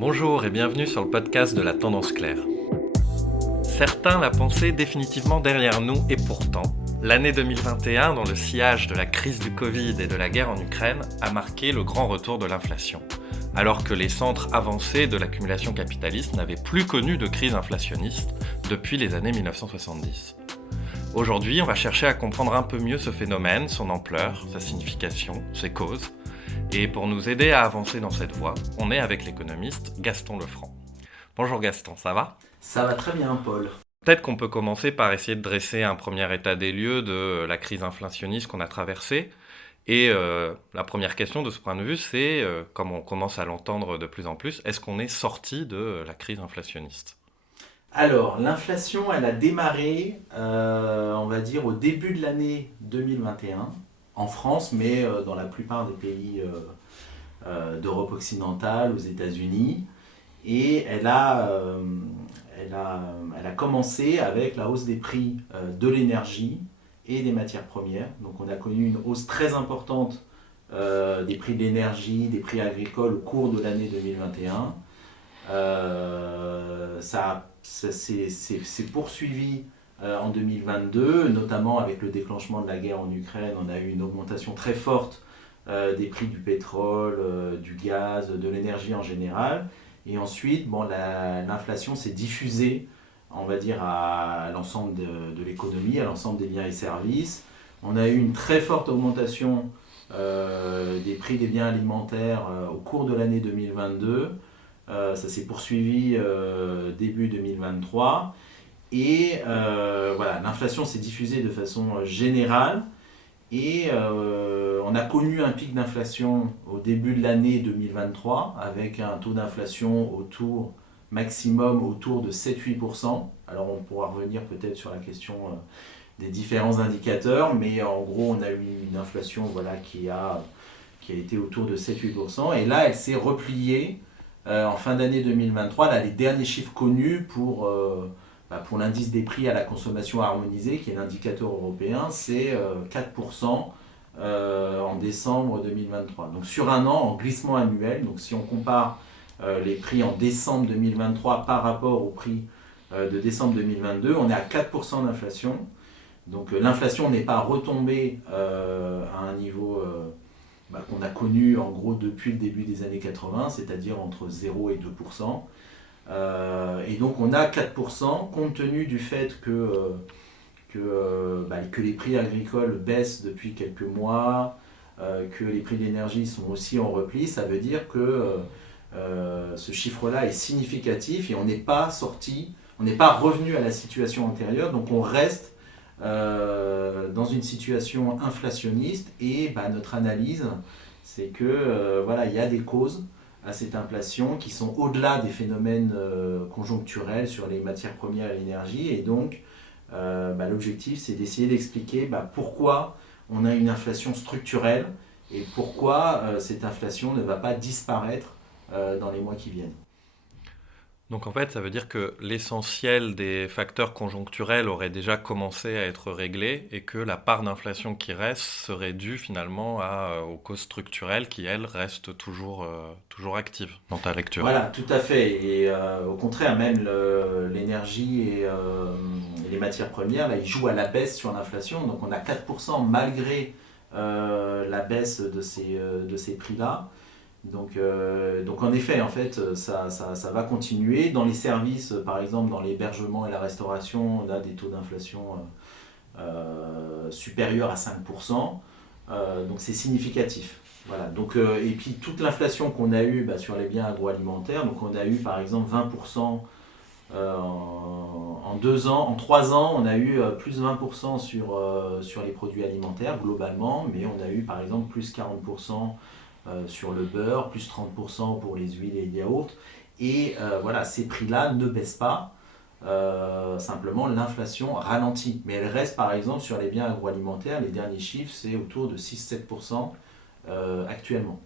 Bonjour et bienvenue sur le podcast de la Tendance Claire. Certains la pensaient définitivement derrière nous et pourtant, l'année 2021, dans le sillage de la crise du Covid et de la guerre en Ukraine, a marqué le grand retour de l'inflation, alors que les centres avancés de l'accumulation capitaliste n'avaient plus connu de crise inflationniste depuis les années 1970. Aujourd'hui, on va chercher à comprendre un peu mieux ce phénomène, son ampleur, sa signification, ses causes. Et pour nous aider à avancer dans cette voie, on est avec l'économiste Gaston Lefranc. Bonjour Gaston, ça va ? Ça va très bien, Paul. Peut-être qu'on peut commencer par essayer de dresser un premier état des lieux de la crise inflationniste qu'on a traversée. Et la première question de ce point de vue, c'est, comme on commence à l'entendre de plus en plus, est-ce qu'on est sorti de la crise inflationniste ? Alors, l'inflation, elle a démarré, on va dire, au début de l'année 2021, en France, mais dans la plupart des pays d'Europe occidentale, aux États-Unis. Et elle a commencé avec la hausse des prix de l'énergie et des matières premières. Donc on a connu une hausse très importante des prix de l'énergie, des prix agricoles au cours de l'année 2021. Ça s'est poursuivi en 2022, notamment avec le déclenchement de la guerre en Ukraine. On a eu une augmentation très forte des prix du pétrole, du gaz, de l'énergie en général. Et ensuite, l'inflation s'est diffusée, on va dire, à l'ensemble de l'économie, à l'ensemble des biens et services. On a eu une très forte augmentation des prix des biens alimentaires au cours de l'année 2022. Ça s'est poursuivi début 2023. Et voilà, l'inflation s'est diffusée de façon générale. Et on a connu un pic d'inflation au début de l'année 2023 avec un taux d'inflation maximum autour de 7-8%. Alors on pourra revenir peut-être sur la question des différents indicateurs, mais en gros on a eu une inflation qui a été autour de 7-8%. Et là elle s'est repliée en fin d'année 2023. Là les derniers chiffres connus pour l'indice des prix à la consommation harmonisée, qui est l'indicateur européen, c'est 4% en décembre 2023. Donc sur un an, en glissement annuel, donc si on compare les prix en décembre 2023 par rapport au prix de décembre 2022, on est à 4% d'inflation. Donc l'inflation n'est pas retombée à un niveau qu'on a connu en gros depuis le début des années 80, c'est-à-dire entre 0 et 2%. Et donc on a 4% compte tenu du fait que les prix agricoles baissent depuis quelques mois, que les prix de l'énergie sont aussi en repli. Ça veut dire que ce chiffre-là est significatif et on n'est pas sorti, on n'est pas revenu à la situation antérieure, donc on reste dans une situation inflationniste. Et notre analyse, c'est que il y a des causes à cette inflation qui sont au-delà des phénomènes conjoncturels sur les matières premières et l'énergie. Et donc, l'objectif, c'est d'essayer d'expliquer pourquoi on a une inflation structurelle et pourquoi cette inflation ne va pas disparaître dans les mois qui viennent. Donc en fait, ça veut dire que l'essentiel des facteurs conjoncturels aurait déjà commencé à être réglé et que la part d'inflation qui reste serait due finalement aux causes structurelles qui, elles, restent toujours actives dans ta lecture. Voilà, tout à fait. Et au contraire, même l'énergie et les matières premières, là, ils jouent à la baisse sur l'inflation. Donc on a 4% malgré la baisse de ces prix-là. Donc en effet, en fait, ça va continuer. Dans les services, par exemple, dans l'hébergement et la restauration, on a des taux d'inflation supérieurs à 5%. Donc c'est significatif. Voilà. Donc, et puis toute l'inflation qu'on a eue sur les biens agroalimentaires, donc on a eu par exemple 20% en 2 ans, en 3 ans, on a eu plus 20% sur les produits alimentaires globalement, mais on a eu par exemple plus 40% sur le beurre, plus 30% pour les huiles et les yaourts. Et voilà, ces prix-là ne baissent pas. Simplement, l'inflation ralentit. Mais elle reste, par exemple, sur les biens agroalimentaires, les derniers chiffres, c'est autour de 6-7% actuellement.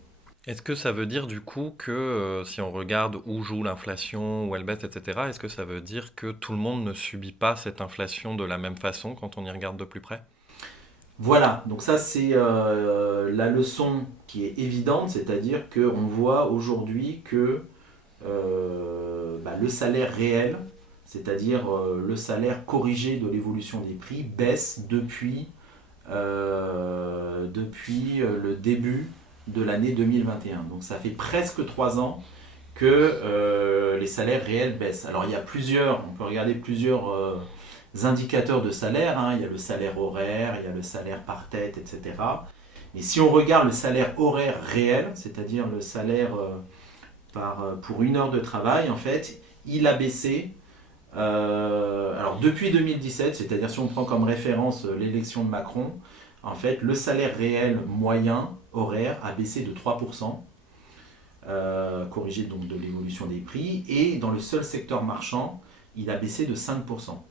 Est-ce que ça veut dire du coup que si on regarde où joue l'inflation, où elle baisse, etc., est-ce que ça veut dire que tout le monde ne subit pas cette inflation de la même façon quand on y regarde de plus près ? Voilà, donc ça c'est la leçon qui est évidente, c'est-à-dire qu'on voit aujourd'hui que le salaire réel, c'est-à-dire le salaire corrigé de l'évolution des prix, baisse depuis le début de l'année 2021. Donc ça fait presque 3 ans que les salaires réels baissent. Alors on peut regarder plusieurs indicateurs de salaire, hein. Il y a le salaire horaire, il y a le salaire par tête, etc. Mais si on regarde le salaire horaire réel, c'est-à-dire le salaire pour une heure de travail, en fait, il a baissé. Alors depuis 2017, c'est-à-dire si on prend comme référence l'élection de Macron, en fait, le salaire réel moyen horaire a baissé de 3%, corrigé donc de l'évolution des prix, et dans le seul secteur marchand, il a baissé de 5%.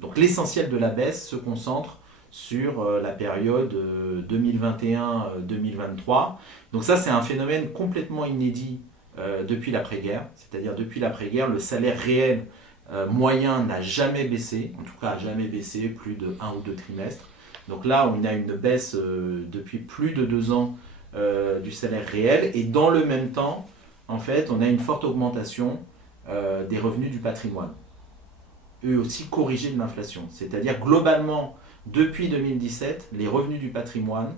Donc l'essentiel de la baisse se concentre sur la période 2021-2023. Donc ça, c'est un phénomène complètement inédit depuis l'après-guerre. C'est-à-dire depuis l'après-guerre, le salaire réel moyen n'a jamais baissé, en tout cas n'a jamais baissé plus de 1 ou 2 trimestres. Donc là, on a une baisse depuis plus de 2 ans du salaire réel, et dans le même temps, en fait, on a une forte augmentation des revenus du patrimoine, eux aussi corrigés de l'inflation. C'est-à-dire globalement, depuis 2017, les revenus du patrimoine,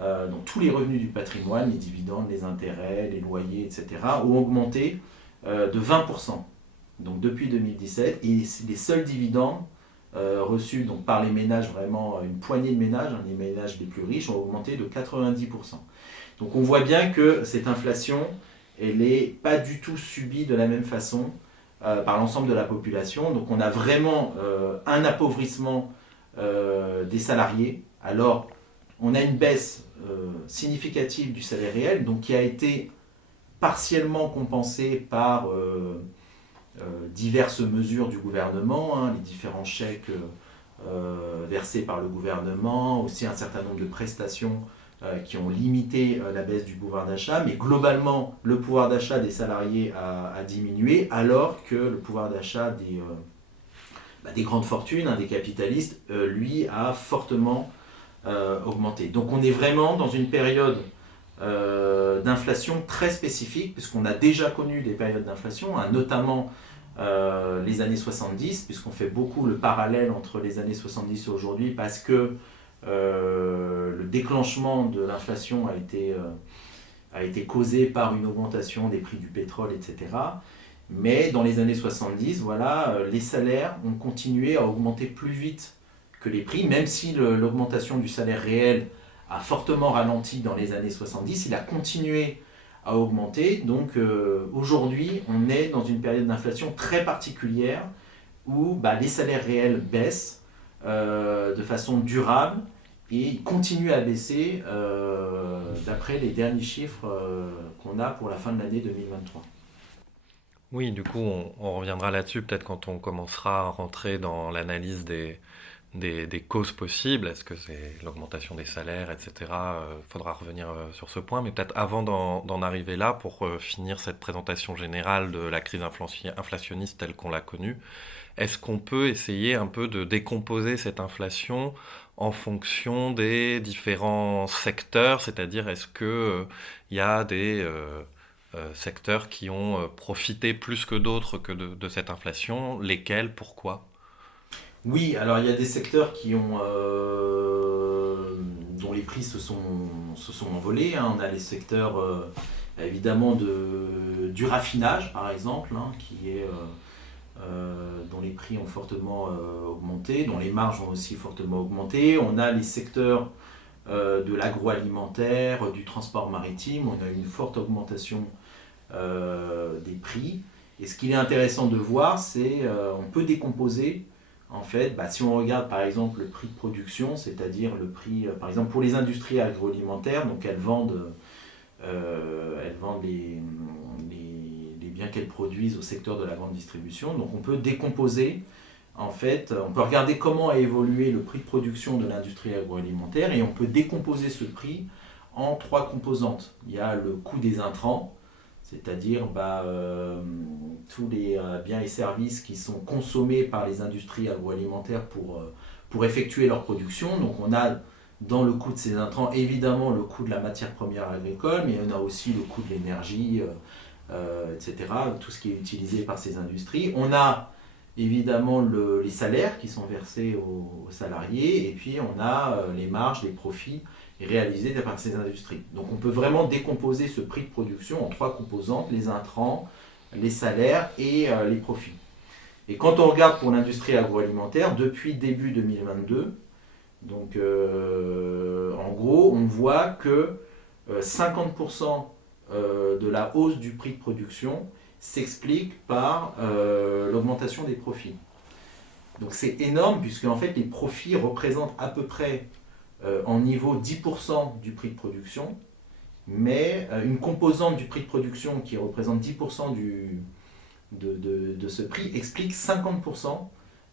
donc tous les revenus du patrimoine, les dividendes, les intérêts, les loyers, etc., ont augmenté de 20%. Donc depuis 2017, et les seuls dividendes reçus donc, par les ménages, vraiment une poignée de ménages, les ménages les plus riches, ont augmenté de 90%. Donc on voit bien que cette inflation, elle n'est pas du tout subie de la même façon par l'ensemble de la population. Donc on a vraiment un appauvrissement des salariés. Alors on a une baisse significative du salaire réel, donc qui a été partiellement compensée par diverses mesures du gouvernement, hein, les différents chèques versés par le gouvernement, aussi un certain nombre de prestations qui ont limité la baisse du pouvoir d'achat, mais globalement le pouvoir d'achat des salariés a diminué, alors que le pouvoir d'achat des grandes fortunes, hein, des capitalistes, lui a fortement augmenté. Donc on est vraiment dans une période d'inflation très spécifique, puisqu'on a déjà connu des périodes d'inflation, hein, notamment les années 70, puisqu'on fait beaucoup le parallèle entre les années 70 et aujourd'hui, parce que le déclenchement de l'inflation a été causé par une augmentation des prix du pétrole, etc. Mais dans les années 70, voilà, les salaires ont continué à augmenter plus vite que les prix, même si l'augmentation du salaire réel a fortement ralenti dans les années 70, il a continué à augmenter. Donc aujourd'hui, on est dans une période d'inflation très particulière où les salaires réels baissent de façon durable et continuent à baisser d'après les derniers chiffres qu'on a pour la fin de l'année 2023. Oui, du coup, on reviendra là-dessus peut-être quand on commencera à rentrer dans l'analyse des causes possibles. Est-ce que c'est l'augmentation des salaires, etc. Faudra revenir sur ce point, mais peut-être avant d'en arriver là, pour finir cette présentation générale de la crise inflationniste telle qu'on l'a connue, est-ce qu'on peut essayer un peu de décomposer cette inflation en fonction des différents secteurs, c'est-à-dire est-ce que y a des secteurs qui ont profité plus que d'autres que de cette inflation, lesquels, pourquoi? Oui, alors il y a des secteurs dont les prix se sont envolés, hein. On a les secteurs évidemment du raffinage par exemple, hein, dont les prix ont fortement augmenté, dont les marges ont aussi fortement augmenté. On a les secteurs de l'agroalimentaire, du transport maritime, on a une forte augmentation des prix. Et ce qu'il est intéressant de voir, c'est on peut décomposer, en fait, si on regarde par exemple le prix de production, c'est-à-dire le prix, par exemple pour les industries agroalimentaires, donc elles vendent les biens qu'elles produisent au secteur de la grande distribution. Donc on peut décomposer, en fait, on peut regarder comment a évolué le prix de production de l'industrie agroalimentaire, et on peut décomposer ce prix en 3 composantes. Il y a le coût des intrants, c'est-à-dire tous les biens et services qui sont consommés par les industries agroalimentaires pour effectuer leur production. Donc on a dans le coût de ces intrants évidemment le coût de la matière première agricole, mais on a aussi le coût de l'énergie, etc. Tout ce qui est utilisé par ces industries. On a évidemment les salaires qui sont versés aux salariés, et puis on a les marges, les profits réalisés par ces industries. Donc on peut vraiment décomposer ce prix de production en 3 composantes, les intrants, les salaires et les profits. Et quand on regarde pour l'industrie agroalimentaire, depuis début 2022, donc en gros, on voit que 50% de la hausse du prix de production s'explique par l'augmentation des profits. Donc c'est énorme puisque en fait les profits représentent à peu près en niveau 10% du prix de production, mais une composante du prix de production qui représente 10% de ce prix explique 50%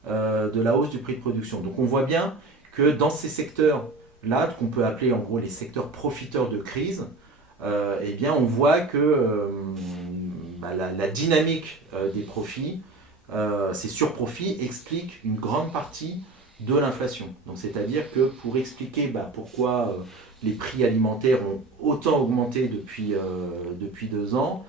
de la hausse du prix de production. Donc on voit bien que dans ces secteurs-là, qu'on peut appeler en gros les secteurs profiteurs de crise, eh bien on voit que la dynamique des profits, ces surprofits expliquent une grande partie de l'inflation. Donc c'est-à-dire que pour expliquer pourquoi les prix alimentaires ont autant augmenté depuis 2 ans,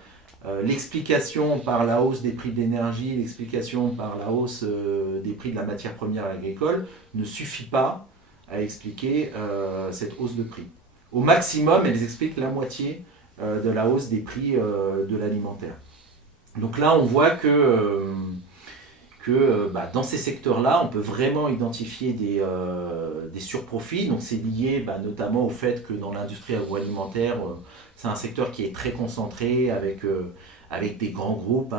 l'explication par la hausse des prix de l'énergie, l'explication par la hausse des prix de la matière première agricole ne suffit pas à expliquer cette hausse de prix. Au maximum, elles expliquent la moitié de la hausse des prix de l'alimentaire. Donc là, on voit que dans ces secteurs-là, on peut vraiment identifier des surprofits. Donc c'est lié notamment au fait que dans l'industrie agroalimentaire, c'est un secteur qui est très concentré avec des grands groupes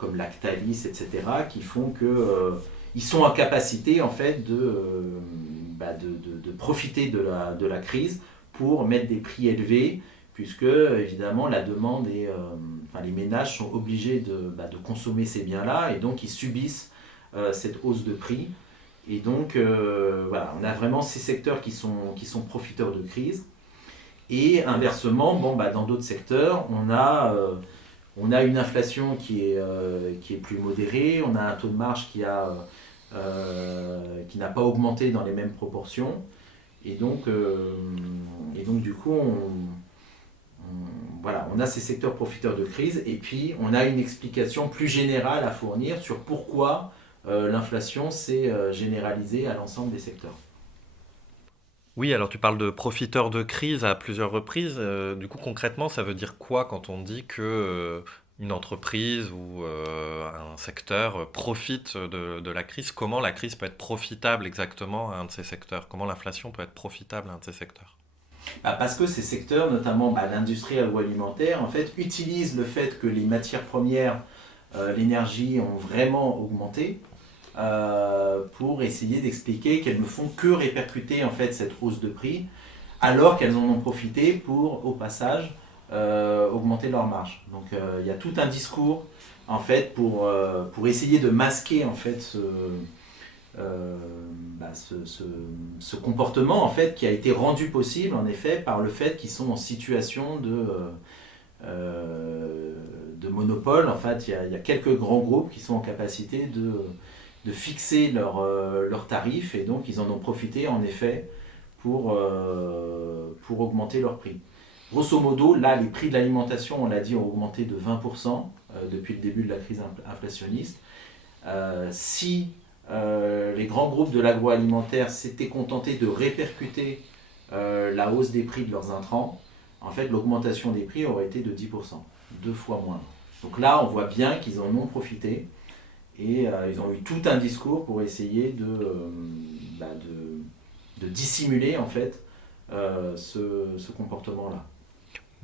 comme Lactalis, etc., qui font qu'ils sont en capacité en fait de profiter de la crise pour mettre des prix élevés, puisque évidemment la demande les ménages sont obligés de consommer ces biens-là, et donc ils subissent cette hausse de prix. Et donc on a vraiment ces secteurs qui sont profiteurs de crise. Et inversement, dans d'autres secteurs, on a une inflation qui est plus modérée, on a un taux de marge qui n'a pas augmenté dans les mêmes proportions. Et donc du coup, on a ces secteurs profiteurs de crise, et puis on a une explication plus générale à fournir sur pourquoi l'inflation s'est généralisée à l'ensemble des secteurs. Oui, alors tu parles de profiteurs de crise à plusieurs reprises. Du coup, concrètement, ça veut dire quoi quand on dit que une entreprise ou un secteur profite de la crise? Comment la crise peut être profitable exactement à un de ces secteurs? Comment l'inflation peut être profitable à un de ces secteurs? Parce que ces secteurs, notamment l'industrie agroalimentaire, en fait, utilisent le fait que les matières premières, l'énergie ont vraiment augmenté pour essayer d'expliquer qu'elles ne font que répercuter en fait cette hausse de prix, alors qu'elles en ont profité pour, au passage, augmenter leur marge. Donc il y a tout un discours en fait pour essayer de masquer en fait ce comportement en fait qui a été rendu possible en effet par le fait qu'ils sont en situation de monopole. En fait, il y a quelques grands groupes qui sont en capacité de fixer leurs tarifs, et donc ils en ont profité en effet pour augmenter leurs prix. Grosso modo, là, les prix de l'alimentation, on l'a dit, ont augmenté de 20% depuis le début de la crise inflationniste. Si les grands groupes de l'agroalimentaire s'étaient contentés de répercuter la hausse des prix de leurs intrants, en fait, l'augmentation des prix aurait été de 10%, 2 fois moins. Donc là, on voit bien qu'ils en ont profité, et ils ont eu tout un discours pour essayer de dissimuler en fait ce comportement-là.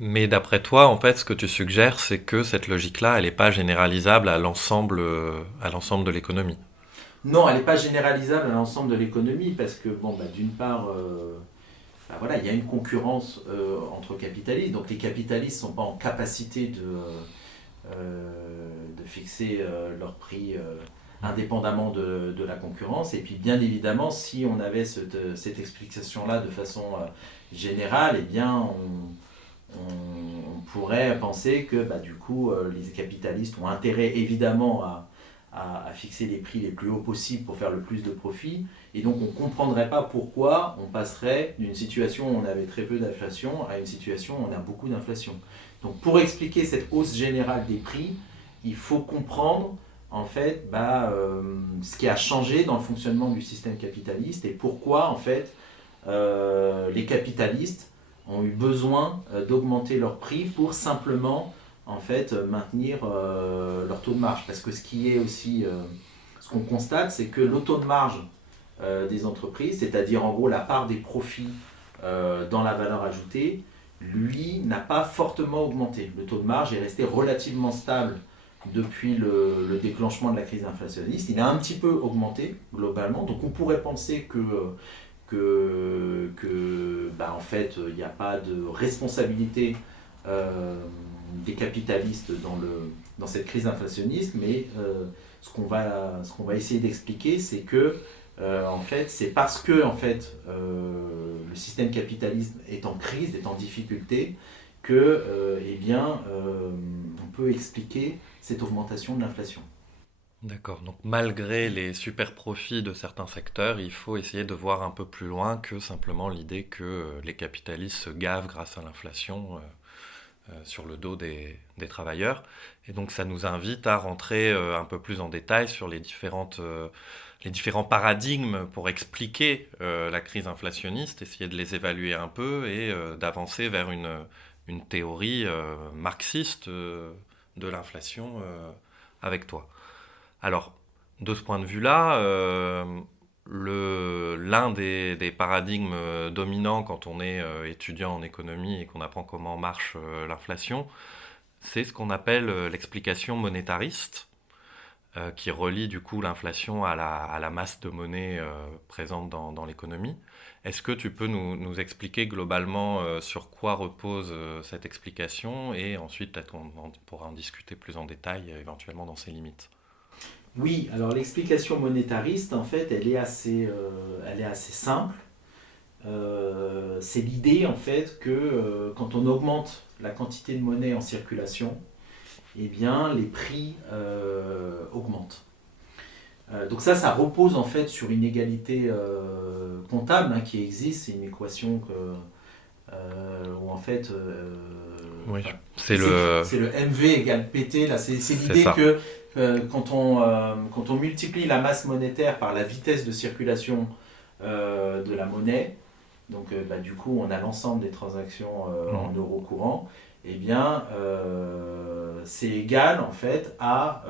Mais d'après toi, en fait, ce que tu suggères, c'est que cette logique-là, elle n'est pas généralisable à l'ensemble de l'économie. Non, elle n'est pas généralisable à l'ensemble de l'économie parce que, d'une part, il y a une concurrence entre capitalistes. Donc les capitalistes ne sont pas en capacité de fixer leurs prix indépendamment de la concurrence. Et puis, bien évidemment, si on avait cette explication-là de façon générale, eh bien, on pourrait penser que du coup les capitalistes ont intérêt évidemment à fixer les prix les plus hauts possibles pour faire le plus de profit. Et donc on ne comprendrait pas pourquoi on passerait d'une situation où on avait très peu d'inflation à une situation où on a beaucoup d'inflation. Donc pour expliquer cette hausse générale des prix, il faut comprendre en fait ce qui a changé dans le fonctionnement du système capitaliste et pourquoi en fait les capitalistes ont eu besoin d'augmenter leurs prix pour simplement en fait maintenir leur taux de marge. Parce que ce qui est aussi, ce qu'on constate, c'est que le taux de marge des entreprises, c'est-à-dire en gros la part des profits dans la valeur ajoutée, lui n'a pas fortement augmenté. Le taux de marge est resté relativement stable depuis le déclenchement de la crise inflationniste. Il a un petit peu augmenté globalement, donc on pourrait penser en fait, il n'y a pas de responsabilité des capitalistes dans cette crise inflationniste, mais ce qu'on va essayer d'expliquer, c'est que en fait, c'est parce que en fait, le système capitaliste est en crise, est en difficulté, que on peut expliquer cette augmentation de l'inflation. D'accord, donc malgré les super profits de certains secteurs, il faut essayer de voir un peu plus loin que simplement l'idée que les capitalistes se gavent grâce à l'inflation sur le dos des travailleurs. Et donc ça nous invite à rentrer un peu plus en détail sur les différents paradigmes pour expliquer la crise inflationniste, essayer de les évaluer un peu et d'avancer vers une théorie marxiste de l'inflation avec toi. Alors, de ce point de vue-là, l'un des paradigmes dominants quand on est étudiant en économie et qu'on apprend comment marche l'inflation, c'est ce qu'on appelle l'explication monétariste, qui relie du coup l'inflation à la masse de monnaie présente dans l'économie. Est-ce que tu peux nous expliquer globalement sur quoi repose cette explication et ensuite peut-être on pourra en discuter plus en détail éventuellement dans ses limites. Oui, alors l'explication monétariste, en fait, elle est assez simple. C'est l'idée, en fait, que quand on augmente la quantité de monnaie en circulation, eh bien, les prix augmentent. Donc ça repose, en fait, sur une égalité comptable qui existe. C'est une équation où, en fait... Oui, c'est le MV égale PT. Là, c'est l'idée ça. que quand on multiplie la masse monétaire par la vitesse de circulation de la monnaie, donc du coup on a l'ensemble des transactions en euros courants, eh bien c'est égal en fait à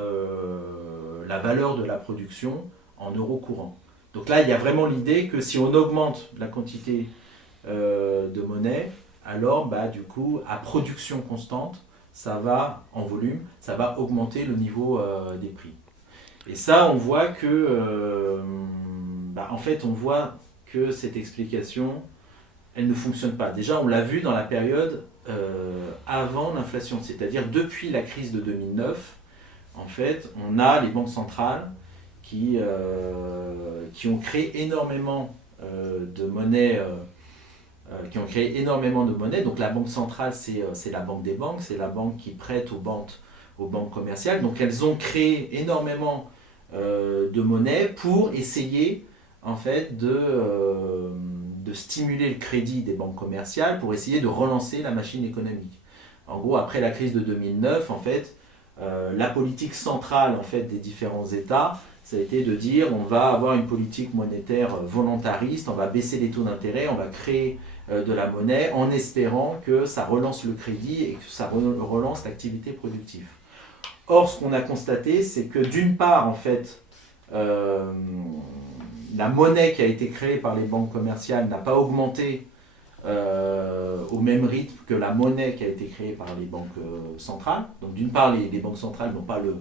la valeur de la production en euros courants. Donc là il y a vraiment l'idée que si on augmente la quantité de monnaie, alors du coup à production constante, ça va, en volume, ça va augmenter le niveau des prix. Et ça, on voit que, en fait, on voit que cette explication, elle ne fonctionne pas. Déjà, on l'a vu dans la période avant l'inflation, c'est-à-dire depuis la crise de 2009, en fait, on a les banques centrales qui ont créé énormément de monnaie. Donc la banque centrale, c'est la banque des banques, c'est la banque qui prête aux banques commerciales. Donc elles ont créé énormément de monnaie pour essayer en fait de stimuler le crédit des banques commerciales, pour essayer de relancer la machine économique. En gros, après la crise de 2009, en fait, la politique centrale en fait, des différents États, ça a été de dire on va avoir une politique monétaire volontariste, on va baisser les taux d'intérêt, on va créer de la monnaie en espérant que ça relance le crédit et que ça relance l'activité productive. Or, ce qu'on a constaté, c'est que d'une part, en fait, la monnaie qui a été créée par les banques commerciales n'a pas augmenté au même rythme que la monnaie qui a été créée par les banques centrales. Donc d'une part, les banques centrales n'ont pas le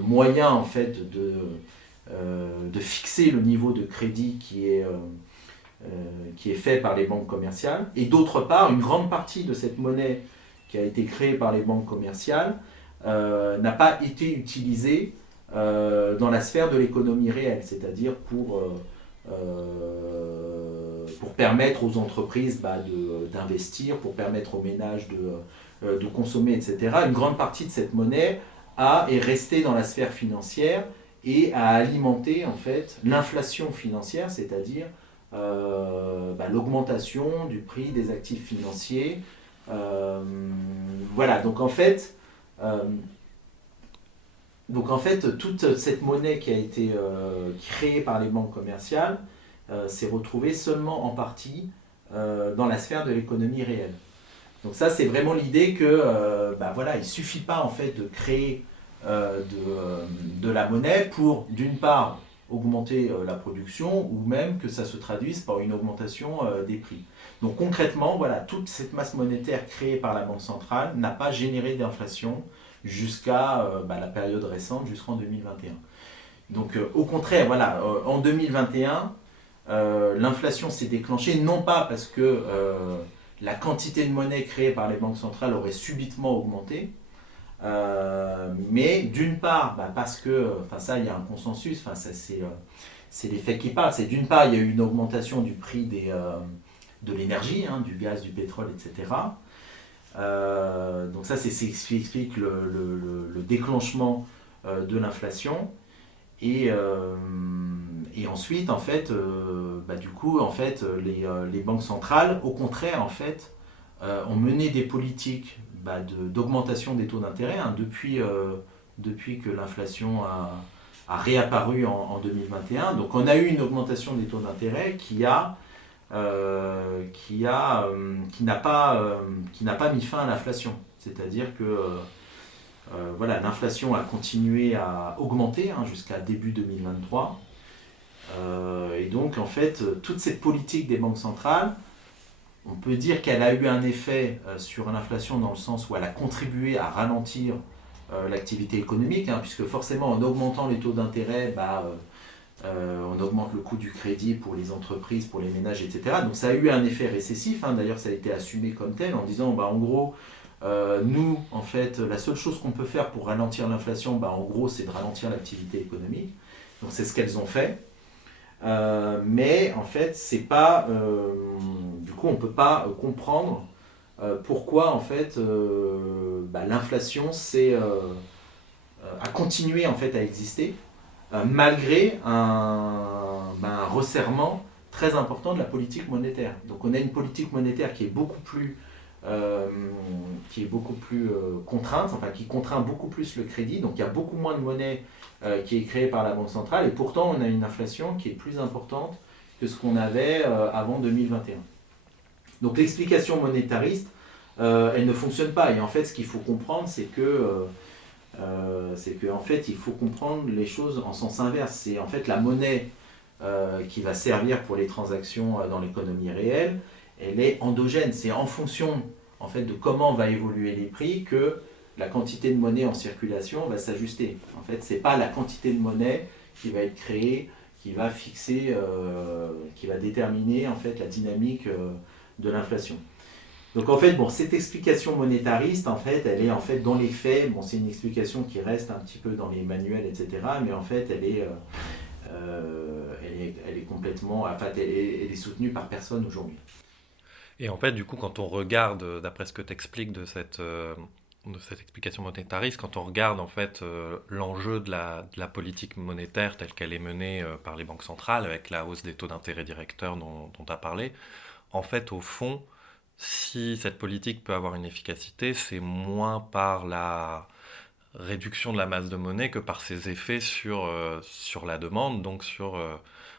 moyen en fait de fixer le niveau de crédit qui est fait par les banques commerciales. Et d'autre part, une grande partie de cette monnaie qui a été créée par les banques commerciales n'a pas été utilisée dans la sphère de l'économie réelle, c'est-à-dire pour permettre aux entreprises d'investir, pour permettre aux ménages de consommer, etc. Une grande partie de cette monnaie est restée dans la sphère financière et à alimenter en fait l'inflation financière, c'est-à-dire l'augmentation du prix des actifs financiers. Voilà, euh, donc en fait, toute cette monnaie qui a été créée par les banques commerciales s'est retrouvée seulement en partie dans la sphère de l'économie réelle. Donc ça, c'est vraiment l'idée que il ne suffit pas en fait de créer de la monnaie pour, d'une part, augmenter la production ou même que ça se traduise par une augmentation des prix. Donc concrètement, voilà, toute cette masse monétaire créée par la Banque centrale n'a pas généré d'inflation jusqu'à la période récente, jusqu'en 2021. Donc au contraire, voilà, en 2021, l'inflation s'est déclenchée non pas parce que la quantité de monnaie créée par les banques centrales aurait subitement augmenté, mais d'une part, parce que, ça il y a un consensus, c'est les faits qui parlent, c'est d'une part il y a eu une augmentation du prix de l'énergie, hein, du gaz, du pétrole, etc. Donc ça c'est ce qui explique le déclenchement de l'inflation. Et ensuite, en fait, les banques centrales, au contraire, en fait, ont mené des politiques d'augmentation des taux d'intérêt hein, depuis que l'inflation a réapparu en 2021. Donc, on a eu une augmentation des taux d'intérêt qui n'a pas mis fin à l'inflation. C'est-à-dire que l'inflation a continué à augmenter hein, jusqu'à début 2023. Et donc, en fait, toute cette politique des banques centrales, on peut dire qu'elle a eu un effet sur l'inflation dans le sens où elle a contribué à ralentir l'activité économique, hein, puisque forcément, en augmentant les taux d'intérêt, on augmente le coût du crédit pour les entreprises, pour les ménages, etc. Donc, ça a eu un effet récessif. Hein. D'ailleurs, ça a été assumé comme tel en disant, en gros, nous, en fait, la seule chose qu'on peut faire pour ralentir l'inflation, en gros, c'est de ralentir l'activité économique. Donc, c'est ce qu'elles ont fait. Mais en fait, c'est pas. Du coup, on ne peut pas comprendre pourquoi en fait l'inflation a continué en fait à exister malgré un resserrement très important de la politique monétaire. Donc, on a une politique monétaire qui est beaucoup plus contrainte, enfin qui contraint beaucoup plus le crédit. Donc, il y a beaucoup moins de monnaie qui est créée par la Banque centrale, et pourtant on a une inflation qui est plus importante que ce qu'on avait avant 2021. Donc l'explication monétariste, elle ne fonctionne pas, et en fait ce qu'il faut comprendre, c'est que en fait il faut comprendre les choses en sens inverse. C'est en fait la monnaie qui va servir pour les transactions dans l'économie réelle, elle est endogène, c'est en fonction en fait, de comment va évoluer les prix que la quantité de monnaie en circulation va s'ajuster. En fait, ce n'est pas la quantité de monnaie qui va être créée, qui va fixer, qui va déterminer en fait, la dynamique de l'inflation. Donc en fait, cette explication monétariste, en fait, elle est en fait dans les faits, c'est une explication qui reste un petit peu dans les manuels, etc. Mais en fait, elle est complètement, elle est soutenue par personne aujourd'hui. Et en fait, du coup, quand on regarde, d'après ce que tu expliques de cette explication monétariste, quand on regarde en fait l'enjeu de la politique monétaire telle qu'elle est menée par les banques centrales, avec la hausse des taux d'intérêt directeurs dont tu as parlé, en fait, au fond, si cette politique peut avoir une efficacité, c'est moins par la réduction de la masse de monnaie que par ses effets sur la demande, donc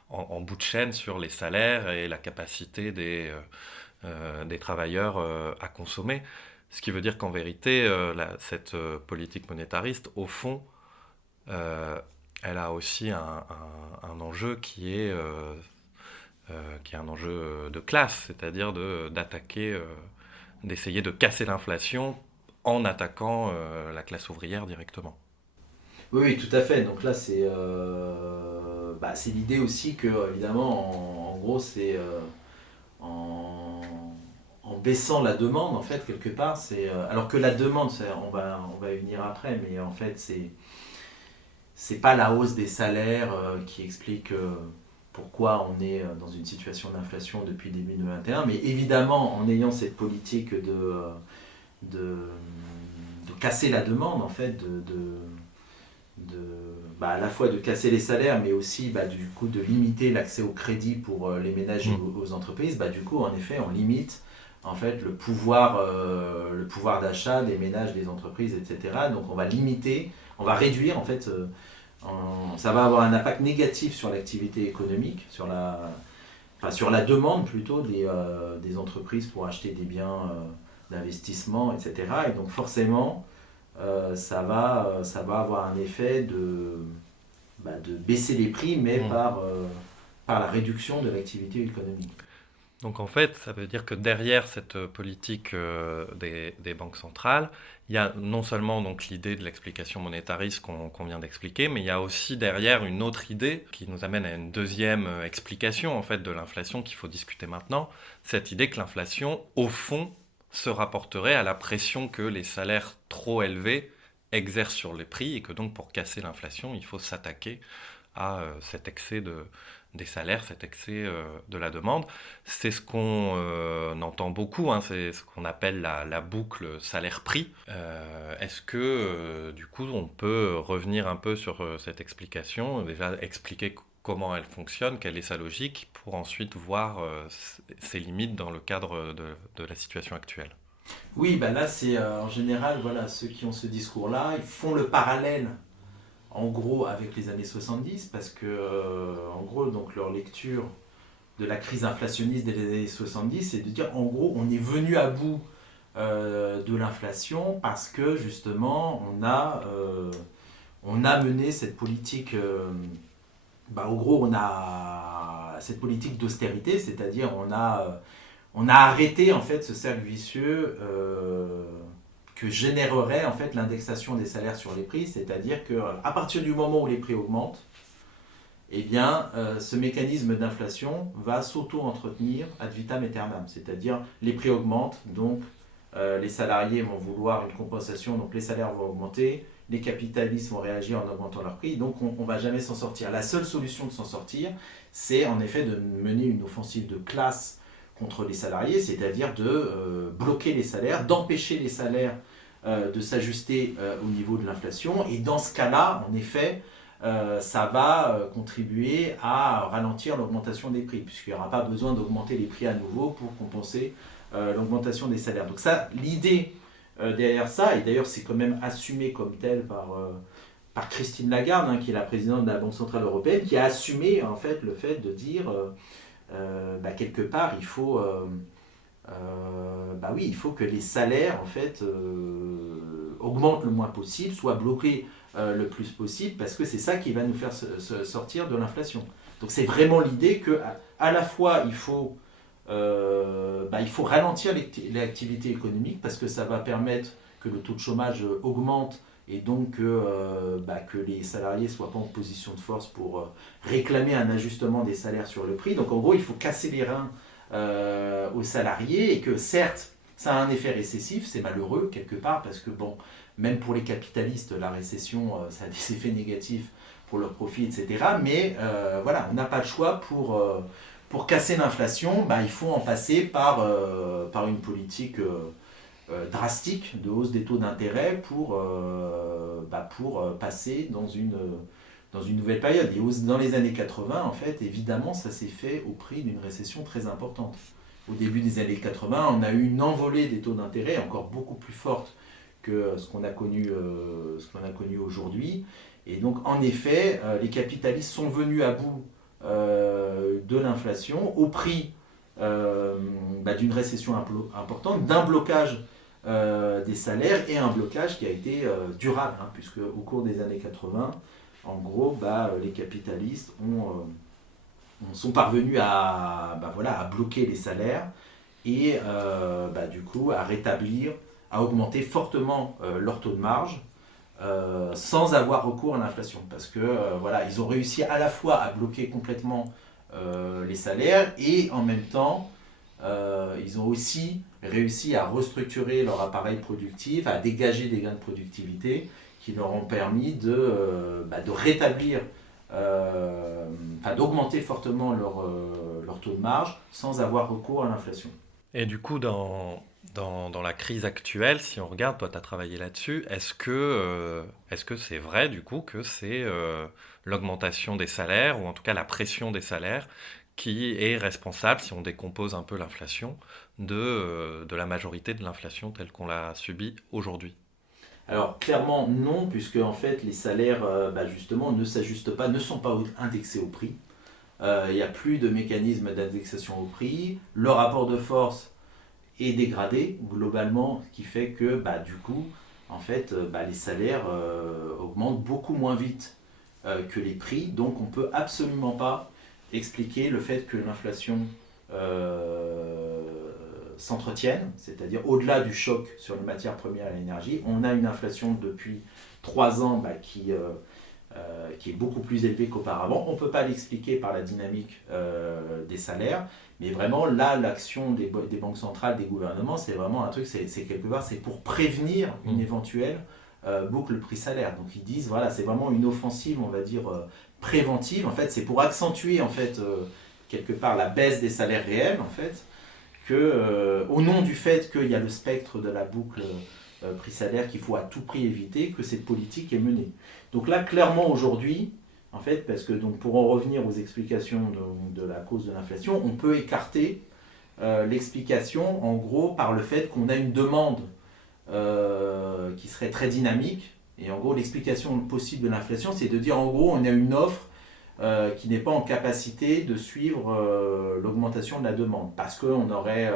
en bout de chaîne sur les salaires et la capacité des travailleurs à consommer. Ce qui veut dire qu'en vérité, cette politique monétariste, au fond, elle a aussi un enjeu qui est un enjeu de classe, c'est-à-dire d'attaquer, d'essayer de casser l'inflation en attaquant la classe ouvrière directement. Oui, tout à fait. Donc là, c'est l'idée aussi que, évidemment, en gros, c'est en baissant la demande, en fait, quelque part, alors que la demande, on va y venir après, mais en fait, c'est pas la hausse des salaires qui explique pourquoi on est dans une situation d'inflation depuis début 2021, mais évidemment, en ayant cette politique de casser la demande, en fait, à la fois de casser les salaires, mais aussi du coup de limiter l'accès au crédit pour les ménages et aux entreprises, du coup en effet on limite en fait le pouvoir d'achat des ménages, des entreprises, etc. Donc on va réduire en fait, ça va avoir un impact négatif sur l'activité économique, sur la demande plutôt des entreprises pour acheter des biens d'investissement, etc. Et donc forcément ça va avoir un effet de baisser les prix, mais par la réduction de l'activité économique. Donc en fait, ça veut dire que derrière cette politique des banques centrales, il y a non seulement donc l'idée de l'explication monétariste qu'on vient d'expliquer, mais il y a aussi derrière une autre idée qui nous amène à une deuxième explication en fait de l'inflation qu'il faut discuter maintenant. Cette idée que l'inflation, au fond, se rapporterait à la pression que les salaires trop élevés exercent sur les prix et que donc pour casser l'inflation, il faut s'attaquer à cet excès des salaires, cet excès de la demande. C'est ce qu'on entend beaucoup, hein, c'est ce qu'on appelle la boucle salaire-prix. Est-ce que du coup on peut revenir un peu sur cette explication, déjà expliquer comment elle fonctionne, quelle est sa logique, pour ensuite voir ses limites dans le cadre de la situation actuelle? Oui, là c'est en général, voilà, ceux qui ont ce discours-là, ils font le parallèle en gros avec les années 70 parce que en gros donc leur lecture de la crise inflationniste des années 70, c'est de dire en gros on est venu à bout de l'inflation parce que justement on a mené cette politique en gros on a cette politique d'austérité, c'est-à-dire on a arrêté en fait ce cercle vicieux que générerait en fait l'indexation des salaires sur les prix, c'est-à-dire qu'à partir du moment où les prix augmentent, eh bien, ce mécanisme d'inflation va s'auto-entretenir ad vitam aeternam, c'est-à-dire les prix augmentent, donc les salariés vont vouloir une compensation, donc les salaires vont augmenter, les capitalistes vont réagir en augmentant leurs prix, donc on ne va jamais s'en sortir. La seule solution de s'en sortir, c'est en effet de mener une offensive de classe contre les salariés, c'est-à-dire de bloquer les salaires, d'empêcher les salaires de s'ajuster au niveau de l'inflation. Et dans ce cas-là, en effet, ça va contribuer à ralentir l'augmentation des prix, puisqu'il n'y aura pas besoin d'augmenter les prix à nouveau pour compenser l'augmentation des salaires. Donc ça, l'idée derrière ça, et d'ailleurs c'est quand même assumé comme tel par Christine Lagarde, hein, qui est la présidente de la Banque Centrale Européenne, qui a assumé en fait le fait de dire quelque part il faut il faut que les salaires en fait augmentent le moins possible, soient bloqués le plus possible, parce que c'est ça qui va nous faire sortir de l'inflation. Donc c'est vraiment l'idée que à la fois il faut ralentir l'activité économique parce que ça va permettre que le taux de chômage augmente et donc que les salariés ne soient pas en position de force pour réclamer un ajustement des salaires sur le prix. Donc en gros, il faut casser les reins aux salariés, et que certes, ça a un effet récessif, c'est malheureux quelque part, parce que bon, même pour les capitalistes, la récession, ça a des effets négatifs pour leurs profits, etc. Mais voilà, on n'a pas le choix pour casser l'inflation, il faut en passer par une politique drastique de hausse des taux d'intérêt pour passer dans une nouvelle période. Et dans les années 80, en fait, évidemment, ça s'est fait au prix d'une récession très importante. Au début des années 80, on a eu une envolée des taux d'intérêt encore beaucoup plus forte que ce qu'on a connu aujourd'hui. Et donc, en effet, les capitalistes sont venus à bout de l'inflation au prix d'une récession importante, d'un blocage des salaires, et un blocage qui a été durable, hein, puisque au cours des années 80, en gros, les capitalistes sont parvenus à bloquer les salaires et du coup à rétablir, à augmenter fortement leur taux de marge sans avoir recours à l'inflation. Parce que ils ont réussi à la fois à bloquer complètement les salaires, et en même temps ils ont aussi réussi à restructurer leur appareil productif, à dégager des gains de productivité qui leur ont permis de rétablir, d'augmenter fortement leur taux de marge sans avoir recours à l'inflation. Et du coup, dans Dans la crise actuelle, si on regarde, toi tu as travaillé là-dessus, est-ce que c'est vrai du coup que c'est l'augmentation des salaires, ou en tout cas la pression des salaires, qui est responsable, si on décompose un peu l'inflation, de la majorité de l'inflation telle qu'on l'a subie aujourd'hui? Alors clairement non, puisque en fait les salaires justement ne s'ajustent pas, ne sont pas indexés au prix. Il n'y a plus de mécanisme d'indexation au prix. Le rapport de force est dégradé globalement, ce qui fait que du coup, en fait, les salaires augmentent beaucoup moins vite que les prix. Donc on ne peut absolument pas expliquer le fait que l'inflation euh, s'entretienne, c'est-à-dire au-delà du choc sur les matières premières et l'énergie. On a une inflation depuis 3 ans qui est beaucoup plus élevée qu'auparavant. On ne peut pas l'expliquer par la dynamique des salaires, mais vraiment là, l'action des banques centrales, des gouvernements, c'est vraiment un truc, c'est quelque part, c'est pour prévenir une éventuelle boucle prix-salaire. Donc ils disent, voilà, c'est vraiment une offensive, on va dire, préventive. En fait, c'est pour accentuer, en fait, quelque part, la baisse des salaires réels, en fait, au nom du fait qu'il y a le spectre de la boucle prix-salaire qu'il faut à tout prix éviter, que cette politique est menée. Donc là, clairement, aujourd'hui, en fait, parce que donc, pour en revenir aux explications de la cause de l'inflation, on peut écarter l'explication, en gros, par le fait qu'on a une demande qui serait très dynamique. Et en gros, l'explication possible de l'inflation, c'est de dire, en gros, on a une offre qui n'est pas en capacité de suivre l'augmentation de la demande, parce qu'on aurait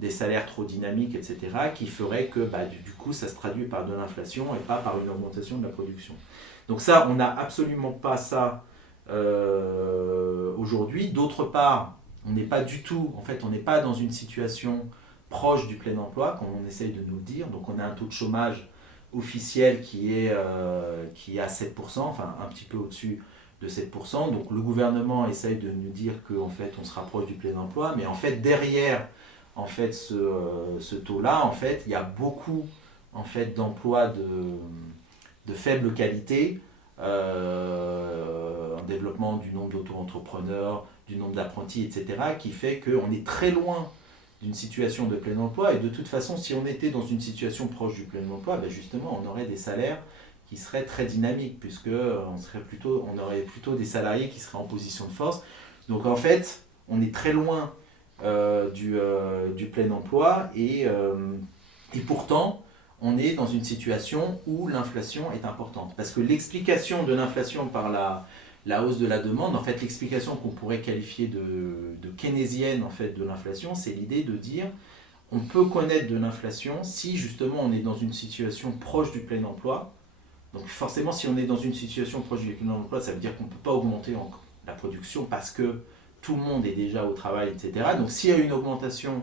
des salaires trop dynamiques, etc., qui ferait que du coup, ça se traduit par de l'inflation et pas par une augmentation de la production. Donc ça, on n'a absolument pas ça aujourd'hui. D'autre part, on n'est pas du tout, en fait, on n'est pas dans une situation proche du plein emploi, comme on essaye de nous le dire. Donc on a un taux de chômage officiel qui est à 7%, enfin un petit peu au-dessus de 7%. Donc le gouvernement essaye de nous dire qu'en fait on se rapproche du plein emploi, mais en fait derrière en fait, ce taux-là, en fait, il y a beaucoup en fait, d'emplois de faible qualité, en développement du nombre d'auto-entrepreneurs, du nombre d'apprentis, etc., qui fait qu'on est très loin d'une situation de plein emploi. Et de toute façon, si on était dans une situation proche du plein emploi, justement, on aurait des salaires qui seraient très dynamiques, puisque on aurait plutôt des salariés qui seraient en position de force. Donc en fait, on est très loin du plein emploi et pourtant, on est dans une situation où l'inflation est importante. Parce que l'explication de l'inflation par la hausse de la demande, en fait, l'explication qu'on pourrait qualifier de keynésienne en fait, de l'inflation, c'est l'idée de dire on peut connaître de l'inflation si justement on est dans une situation proche du plein emploi. Donc forcément, si on est dans une situation proche du plein emploi, ça veut dire qu'on ne peut pas augmenter la production parce que tout le monde est déjà au travail, etc. Donc s'il y a une augmentation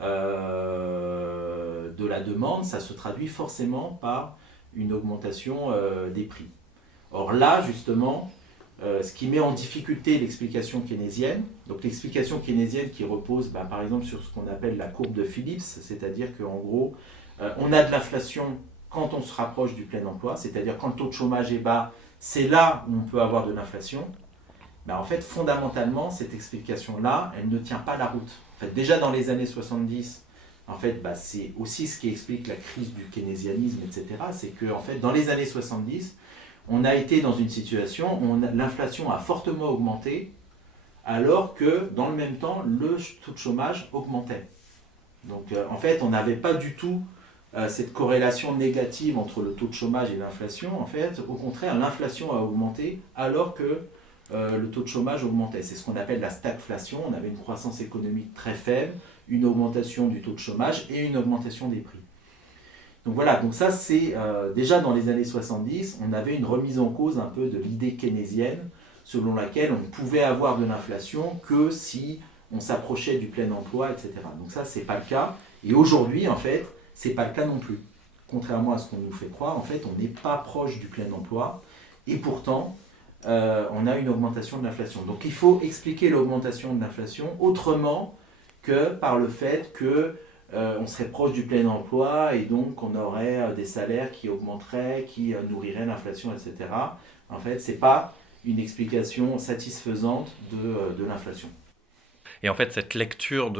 de la demande, ça se traduit forcément par une augmentation des prix. Or là, justement, ce qui met en difficulté l'explication keynésienne, donc l'explication keynésienne qui repose par exemple sur ce qu'on appelle la courbe de Phillips, c'est-à-dire qu'en gros, on a de l'inflation quand on se rapproche du plein emploi, c'est-à-dire quand le taux de chômage est bas, c'est là où on peut avoir de l'inflation. En fait, fondamentalement, cette explication-là, elle ne tient pas la route. En fait, déjà dans les années 70, en fait, c'est aussi ce qui explique la crise du keynésianisme, etc. C'est que, en fait, dans les années 70, on a été dans une situation où l'inflation a fortement augmenté, alors que, dans le même temps, le taux de chômage augmentait. Donc, en fait, on n'avait pas du tout cette corrélation négative entre le taux de chômage et l'inflation. En fait, au contraire, l'inflation a augmenté, alors que le taux de chômage augmentait. C'est ce qu'on appelle la stagflation. On avait une croissance économique très faible, une augmentation du taux de chômage et une augmentation des prix. Donc voilà, donc ça c'est déjà dans les années 70, on avait une remise en cause un peu de l'idée keynésienne selon laquelle on ne pouvait avoir de l'inflation que si on s'approchait du plein emploi, etc. Donc ça c'est pas le cas. Et aujourd'hui en fait, c'est pas le cas non plus. Contrairement à ce qu'on nous fait croire, en fait on n'est pas proche du plein emploi et pourtant on a une augmentation de l'inflation. Donc il faut expliquer l'augmentation de l'inflation autrement que par le fait qu'on serait proche du plein emploi et donc on aurait des salaires qui augmenteraient, qui nourriraient l'inflation, etc. En fait, ce n'est pas une explication satisfaisante de l'inflation. Et en fait, cette lecture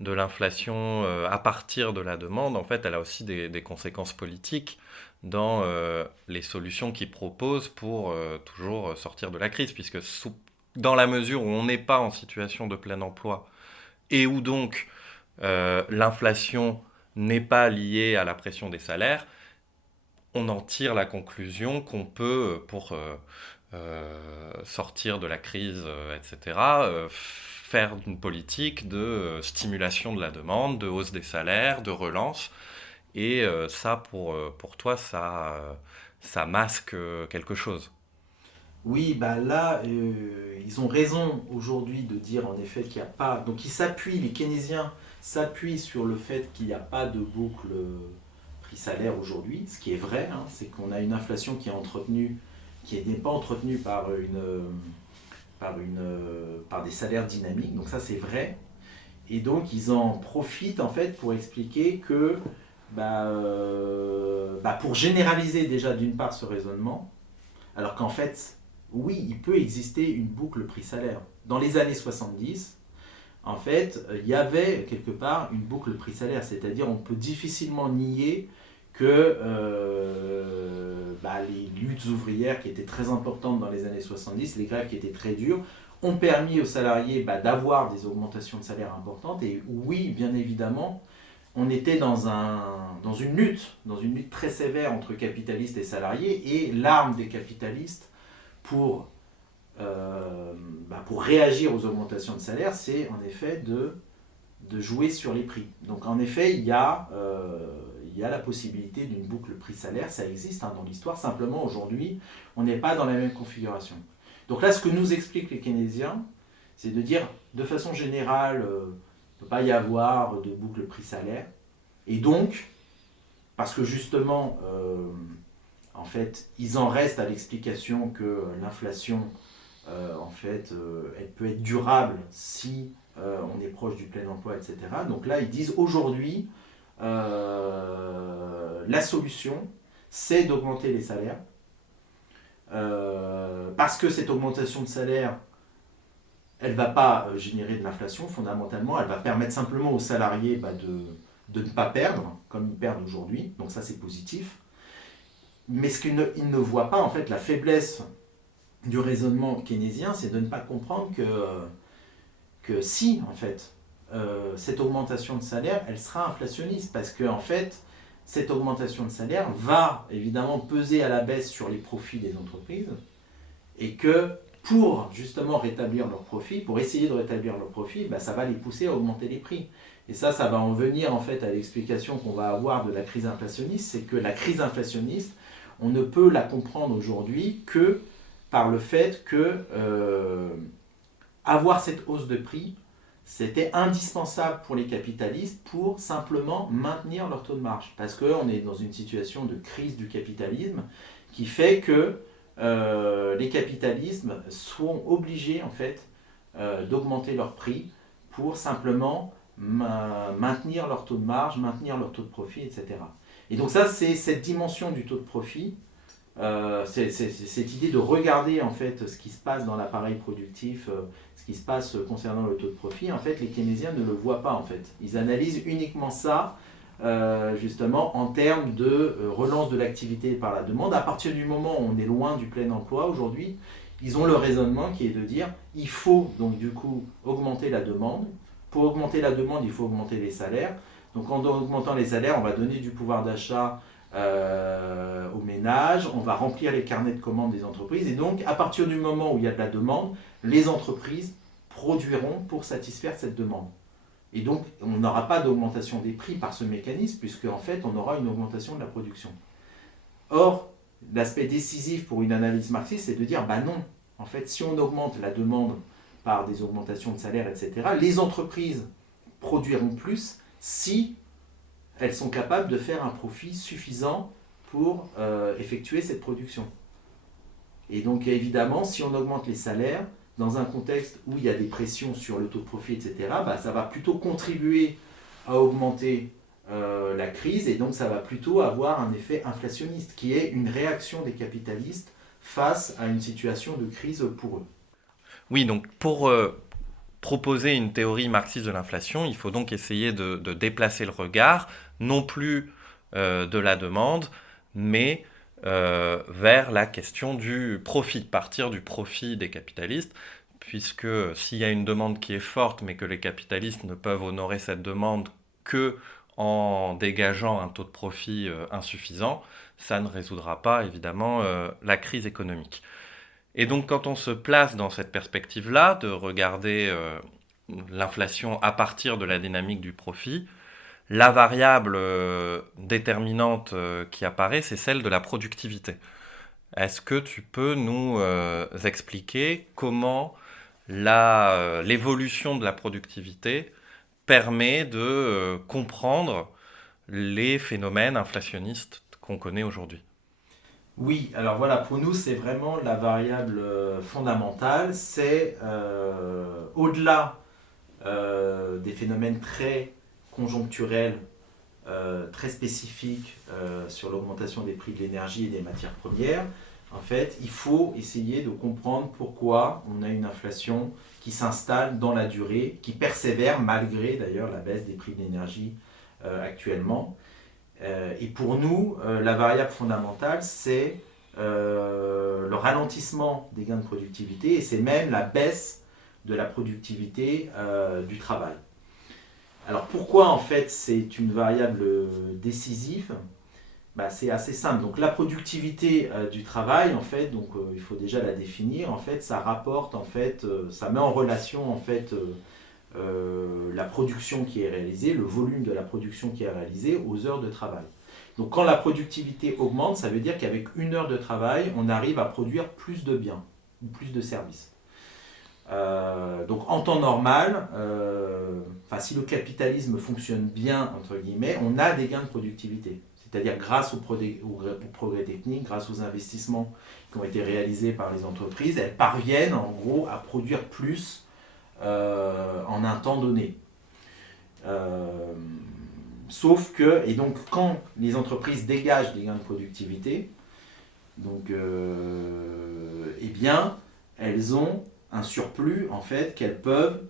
de l'inflation à partir de la demande, en fait, elle a aussi des conséquences politiques dans les solutions qu'ils proposent pour toujours sortir de la crise, puisque dans la mesure où on n'est pas en situation de plein emploi et où donc l'inflation n'est pas liée à la pression des salaires, on en tire la conclusion qu'on peut, pour sortir de la crise, etc., faire une politique de stimulation de la demande, de hausse des salaires, de relance. Et ça, pour toi, ça masque quelque chose. Oui, bah là, ils ont raison aujourd'hui de dire en effet qu'il n'y a pas. Donc les keynésiens s'appuient sur le fait qu'il n'y a pas de boucle prix-salaire aujourd'hui, ce qui est vrai, hein, c'est qu'on a une inflation qui n'est pas entretenue par des salaires dynamiques, donc ça c'est vrai. Et donc ils en profitent en fait pour expliquer que, pour généraliser déjà d'une part ce raisonnement, alors qu'en fait, oui, il peut exister une boucle prix-salaire. Dans les années 70, en fait, il y avait quelque part une boucle prix-salaire, c'est-à-dire on peut difficilement nier que les luttes ouvrières qui étaient très importantes dans les années 70, les grèves qui étaient très dures, ont permis aux salariés d'avoir des augmentations de salaire importantes. Et oui, bien évidemment, on était dans une lutte très sévère entre capitalistes et salariés, et l'arme des capitalistes pour réagir aux augmentations de salaire, c'est en effet de jouer sur les prix. Donc en effet, il y a la possibilité d'une boucle prix-salaire, ça existe dans l'histoire, simplement aujourd'hui, on n'est pas dans la même configuration. Donc là, ce que nous expliquent les keynésiens, c'est de dire, de façon générale, il ne peut pas y avoir de boucle prix-salaire, et donc, parce que justement, en fait, ils en restent à l'explication que l'inflation, elle peut être durable si on est proche du plein emploi, etc. Donc là, ils disent aujourd'hui, la solution, c'est d'augmenter les salaires, parce que cette augmentation de salaire, elle ne va pas générer de l'inflation, fondamentalement, elle va permettre simplement aux salariés de ne pas perdre, comme ils perdent aujourd'hui, donc ça c'est positif. Mais ce qu'ils ne voient pas, en fait, la faiblesse du raisonnement keynésien, c'est de ne pas comprendre que si, en fait, cette augmentation de salaire, elle sera inflationniste, parce que, en fait, cette augmentation de salaire va évidemment peser à la baisse sur les profits des entreprises, et que pour justement rétablir leurs profits, pour essayer de rétablir leurs profits, ça va les pousser à augmenter les prix. Et ça va en venir en fait à l'explication qu'on va avoir de la crise inflationniste, c'est que la crise inflationniste, on ne peut la comprendre aujourd'hui que par le fait que avoir cette hausse de prix, c'était indispensable pour les capitalistes pour simplement maintenir leur taux de marge. Parce qu'on est dans une situation de crise du capitalisme qui fait que les capitalismes sont obligés en fait d'augmenter leur prix pour simplement maintenir leur taux de marge, maintenir leur taux de profit, etc. Et donc ça, c'est cette dimension du taux de profit, c'est cette idée de regarder en fait ce qui se passe dans l'appareil productif, ce qui se passe concernant le taux de profit. En fait, les keynésiens ne le voient pas en fait. Ils analysent uniquement ça, justement, en termes de relance de l'activité par la demande. À partir du moment où on est loin du plein emploi aujourd'hui, ils ont le raisonnement qui est de dire il faut donc du coup augmenter la demande. Pour augmenter la demande, il faut augmenter les salaires. Donc en augmentant les salaires, on va donner du pouvoir d'achat aux ménages, on va remplir les carnets de commandes des entreprises. Et donc à partir du moment où il y a de la demande, les entreprises produiront pour satisfaire cette demande. Et donc on n'aura pas d'augmentation des prix par ce mécanisme, puisque en fait on aura une augmentation de la production. Or, l'aspect décisif pour une analyse marxiste, c'est de dire non, en fait si on augmente la demande par des augmentations de salaire, etc., les entreprises produiront plus si elles sont capables de faire un profit suffisant pour effectuer cette production. Et donc évidemment, si on augmente les salaires, dans un contexte où il y a des pressions sur le taux de profit, etc., ça va plutôt contribuer à augmenter la crise, et donc ça va plutôt avoir un effet inflationniste, qui est une réaction des capitalistes face à une situation de crise pour eux. Oui, donc proposer une théorie marxiste de l'inflation, il faut donc essayer de déplacer le regard, non plus de la demande, mais vers la question du profit, partir du profit des capitalistes, puisque s'il y a une demande qui est forte, mais que les capitalistes ne peuvent honorer cette demande que en dégageant un taux de profit insuffisant, ça ne résoudra pas évidemment la crise économique. Et donc quand on se place dans cette perspective-là, de regarder l'inflation à partir de la dynamique du profit, la variable déterminante qui apparaît, c'est celle de la productivité. Est-ce que tu peux nous expliquer comment l'évolution de la productivité permet de comprendre les phénomènes inflationnistes qu'on connaît aujourd'hui? Oui, alors voilà, pour nous, c'est vraiment la variable fondamentale. C'est au-delà des phénomènes très conjoncturels, très spécifiques sur l'augmentation des prix de l'énergie et des matières premières. En fait, il faut essayer de comprendre pourquoi on a une inflation qui s'installe dans la durée, qui persévère malgré d'ailleurs la baisse des prix de l'énergie actuellement. Et pour nous, la variable fondamentale, c'est le ralentissement des gains de productivité et c'est même la baisse de la productivité du travail. Alors pourquoi en fait c'est une variable décisive? C'est assez simple. Donc la productivité du travail, en fait, donc il faut déjà la définir. En fait, ça rapporte, en fait, ça met en relation en fait la production qui est réalisée, le volume de la production qui est réalisée aux heures de travail. Donc quand la productivité augmente, ça veut dire qu'avec une heure de travail, on arrive à produire plus de biens ou plus de services. Donc en temps normal, si le capitalisme fonctionne bien, entre guillemets, on a des gains de productivité. C'est-à-dire grâce au progrès technique, grâce aux investissements qui ont été réalisés par les entreprises, elles parviennent en gros à produire plus en un temps donné. Sauf que, et donc quand les entreprises dégagent des gains de productivité, donc, eh bien, elles ont un surplus en fait qu'elles peuvent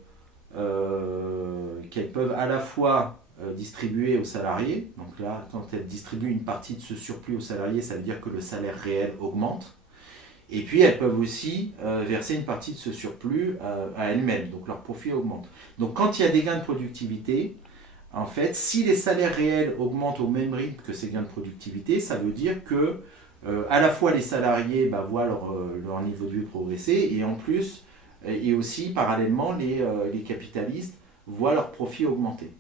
à la fois distribuer aux salariés. Donc là, quand elles distribuent une partie de ce surplus aux salariés, ça veut dire que le salaire réel augmente. Et puis elles peuvent aussi verser une partie de ce surplus à elles-mêmes, donc leur profit augmente. Donc quand il y a des gains de productivité, en fait, si les salaires réels augmentent au même rythme que ces gains de productivité, ça veut dire que à la fois les salariés voient leur niveau de vie progresser et en plus, et aussi parallèlement, les capitalistes voient leur profit augmenter.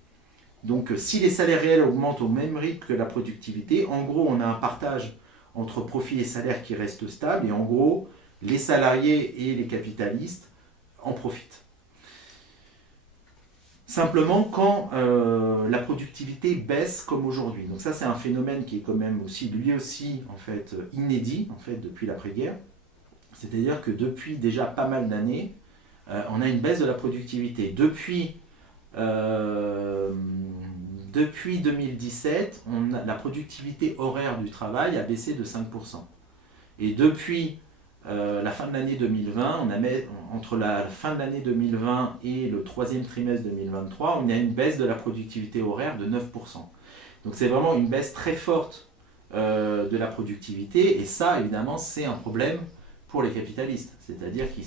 Donc si les salaires réels augmentent au même rythme que la productivité, en gros on a un partage entre profit et salaire qui reste stable et en gros les salariés et les capitalistes en profitent. Simplement quand la productivité baisse comme aujourd'hui. Donc ça c'est un phénomène qui est quand même aussi, lui aussi en fait inédit en fait depuis l'après-guerre. C'est-à-dire que depuis déjà pas mal d'années, on a une baisse de la productivité. Depuis 2017, la productivité horaire du travail a baissé de 5%. Et depuis la fin de l'année 2020, entre la fin de l'année 2020 et le troisième trimestre 2023, on a une baisse de la productivité horaire de 9%. Donc c'est vraiment une baisse très forte de la productivité, et ça évidemment c'est un problème pour les capitalistes. C'est-à-dire qu'ils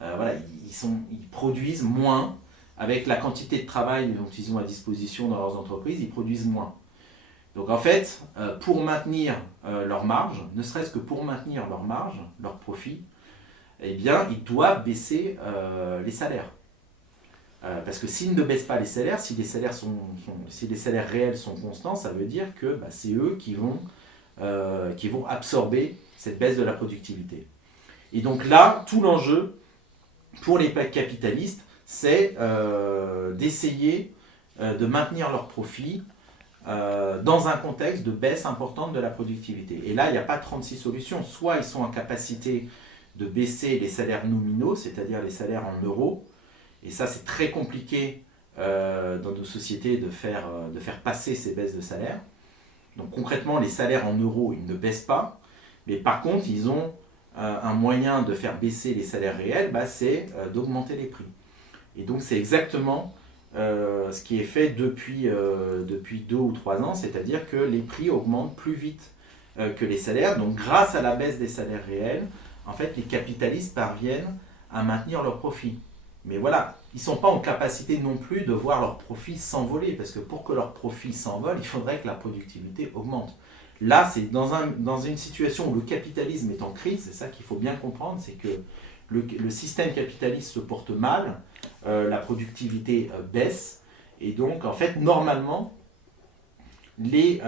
ils produisent moins. Avec la quantité de travail dont ils ont à disposition dans leurs entreprises, ils produisent moins. Donc en fait, pour maintenir leur marge, ne serait-ce que pour maintenir leur marge, leur profit, eh bien, ils doivent baisser les salaires. Parce que s'ils ne baissent pas les salaires, si les salaires réels sont constants, ça veut dire que c'est eux qui vont absorber cette baisse de la productivité. Et donc là, tout l'enjeu pour les capitalistes, c'est d'essayer de maintenir leurs profits dans un contexte de baisse importante de la productivité. Et là, il n'y a pas 36 solutions. Soit ils sont en capacité de baisser les salaires nominaux, c'est-à-dire les salaires en euros, et ça c'est très compliqué dans nos sociétés de faire passer ces baisses de salaire. Donc concrètement, les salaires en euros, ils ne baissent pas, mais par contre, ils ont un moyen de faire baisser les salaires réels, c'est d'augmenter les prix. Et donc c'est exactement ce qui est fait depuis 2 ou 3 ans, c'est-à-dire que les prix augmentent plus vite que les salaires. Donc grâce à la baisse des salaires réels, en fait, les capitalistes parviennent à maintenir leurs profits. Mais voilà, ils ne sont pas en capacité non plus de voir leurs profits s'envoler, parce que pour que leurs profits s'envolent, il faudrait que la productivité augmente. Là, c'est dans une situation où le capitalisme est en crise, c'est ça qu'il faut bien comprendre, c'est que le système capitaliste se porte mal, la productivité baisse, et donc en fait, normalement, les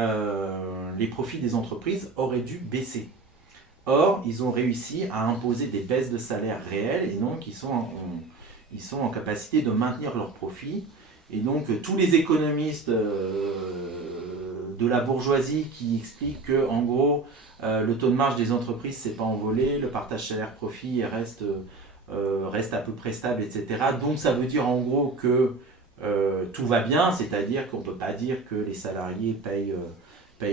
profits des entreprises auraient dû baisser. Or, ils ont réussi à imposer des baisses de salaire réelles, et donc ils sont en capacité de maintenir leurs profits. Et donc tous les économistes de la bourgeoisie qui expliquent que en gros le taux de marge des entreprises s'est pas envolé, le partage salaire-profit reste à peu près stable, etc. Donc ça veut dire en gros que tout va bien, c'est-à-dire qu'on ne peut pas dire que les salariés payent